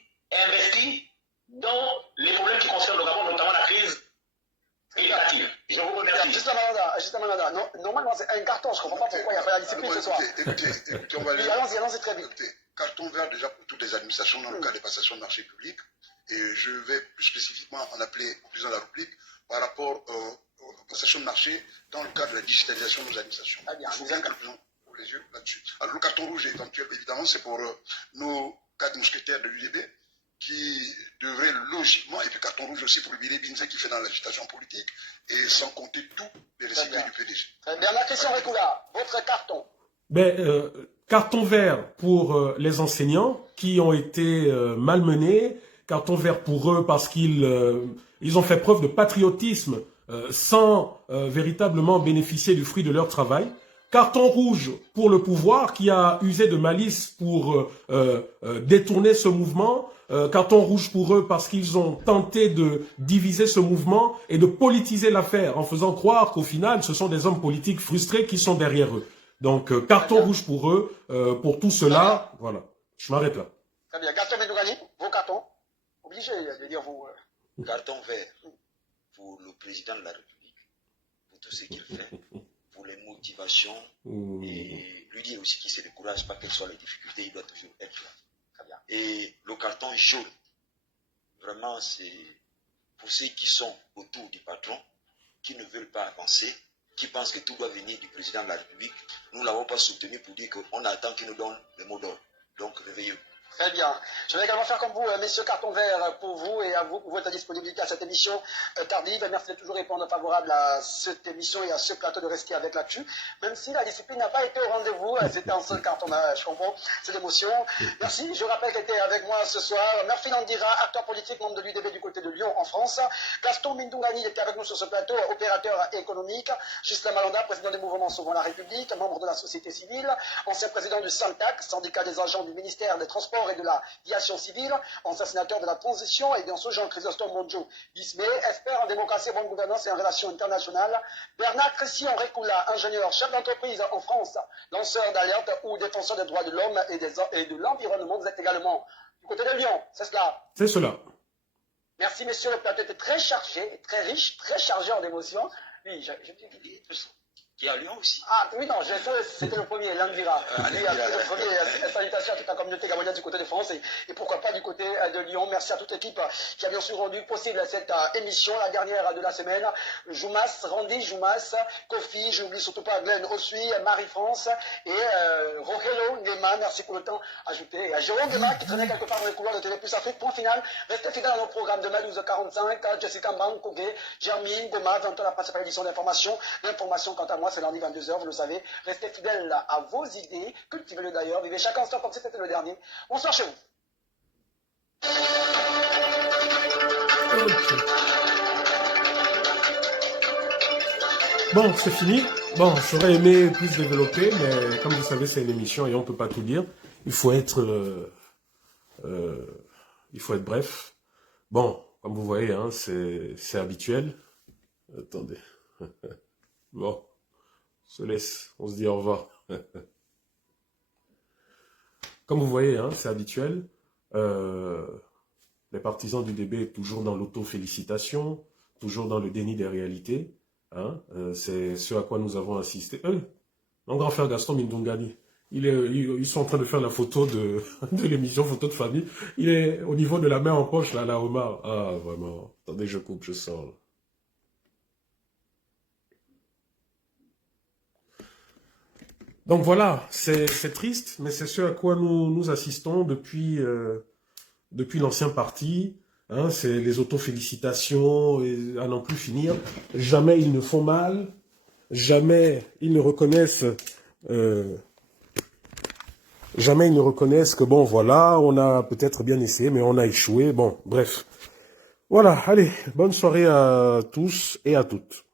investit dans les problèmes qui concernent le Gabon, notamment la crise éducative. Je vous remercie. Juste un mandat. Non, normalement, c'est un carton. Je ne comprends pas pourquoi il n'y a pas la discipline ce soir. Écoutez, on va aller. Allons-y très vite. Écoutez, carton vert déjà pour toutes les administrations dans le cas des passations de marché public. Et je vais plus spécifiquement en appeler au président de la République par rapport aux passations de marché dans le cadre de la digitalisation de nos administrations. Je vous viens quelques-uns pour les yeux là-dessus. Alors, le carton rouge éventuel, évidemment, c'est pour nos 4 mousquetaires de l'UDB qui devraient logiquement, et puis carton rouge aussi pour le Bilé Binze qui fait dans l'agitation politique, et sans compter tous les récipients du PDG. Bernard Christian Récoula, votre carton. Carton vert pour les enseignants qui ont été malmenés, carton vert pour eux parce qu'ils ont fait preuve de patriotisme sans véritablement bénéficier du fruit de leur travail. Carton rouge pour le pouvoir qui a usé de malice pour détourner ce mouvement. Carton rouge pour eux parce qu'ils ont tenté de diviser ce mouvement et de politiser l'affaire en faisant croire qu'au final, ce sont des hommes politiques frustrés qui sont derrière eux. Donc, carton rouge pour eux, pour tout cela. Voilà, je m'arrête là. Très bien. Gaston Mendougani, vos cartons. Obligé de dire vous. Carton vert pour le président de la République, pour tout ce qu'il fait, pour les motivations, et lui dire aussi qu'il ne se décourage pas, quelles soient les difficultés, il doit toujours être là. Très bien. Et le carton jaune, vraiment, c'est pour ceux qui sont autour du patron, qui ne veulent pas avancer, qui pensent que tout doit venir du président de la République. Nous ne l'avons pas soutenu pour dire qu'on attend qu'il nous donne le mot d'ordre. Donc, réveillez-vous. Très bien. Je vais également faire comme vous, messieurs, carton vert pour vous et à vous pour votre disponibilité à cette émission tardive. Merci de toujours répondre favorable à cette émission et à ce plateau de rester avec l'actu. Même si la discipline n'a pas été au rendez-vous, c'était un seul carton, je comprends, c'est l'émotion. Merci. Je rappelle qu'elle était avec moi ce soir Murphy Landira, acteur politique, membre de l'UDB du côté de Lyon en France. Gaston Mindoungani était avec nous sur ce plateau, opérateur économique. Gislain Malanda, président du mouvement Sauvons la République, membre de la société civile, ancien président du SANTAC, syndicat des agents du ministère des Transports et de l'aviation civile, ancien sénateur de la transition, et bien sûr Jean-Chrysostome Monjo Bismé, expert en démocratie, bonne gouvernance et en relations internationales. Bernard Christian Récoula, ingénieur, chef d'entreprise en France, lanceur d'alerte ou défenseur des droits de l'homme et de l'environnement. Vous êtes également du côté de Lyon, c'est cela? C'est cela. Merci messieurs, le plateau était très chargé, très riche, très chargé en émotions. Oui, Qui est à Lyon aussi. Ah oui, non, c'était le premier, Landira. Le premier, salutations à toute la communauté gabonaise du côté de France et pourquoi pas du côté de Lyon. Merci à toute l'équipe qui a bien sûr rendu possible cette émission, la dernière de la semaine. Joumas, Randy Joumas, Kofi, je n'oublie surtout pas Glenn Osui, Marie-France et Rogelio Ngema, merci pour le temps ajouté. Et à Jérôme Ngema qui traînait quelque part dans les couloirs de Télé Plus Afrique. Point final, restez fidèles à nos programmes demain 12h45, Jessica Mbang, Kogé, Germine, Goma, 20h la principale édition d'information. L'information quant à moi c'est lundi 22h, vous le savez. Restez fidèles à vos idées, cultivez-le d'ailleurs, vivez chaque instant comme si c'était le dernier. Bonsoir chez vous. Bon, c'est fini. Bon, j'aurais aimé plus développer, mais comme vous savez, c'est une émission et on ne peut pas tout dire. Il faut être bref. Bon, comme vous voyez, hein, c'est habituel. Attendez. Bon. On se laisse, on se dit au revoir. Comme vous voyez, hein, c'est habituel. Les partisans du DB toujours dans l'auto-félicitation, toujours dans le déni des réalités. Hein, c'est ce à quoi nous avons assisté. Mon grand frère Gaston Mindoungani, ils sont en train de faire la photo de l'émission Photo de famille. Il est au niveau de la main en poche, là, la Omar. Ah, vraiment. Attendez, je coupe, je sors. Là. Donc voilà, c'est triste, mais c'est ce à quoi nous assistons depuis l'ancien parti. Hein, c'est les auto-félicitations à n'en plus finir. Jamais ils ne font mal, jamais ils ne reconnaissent que bon voilà, on a peut-être bien essayé, mais on a échoué. Bon, bref. Voilà, allez, bonne soirée à tous et à toutes.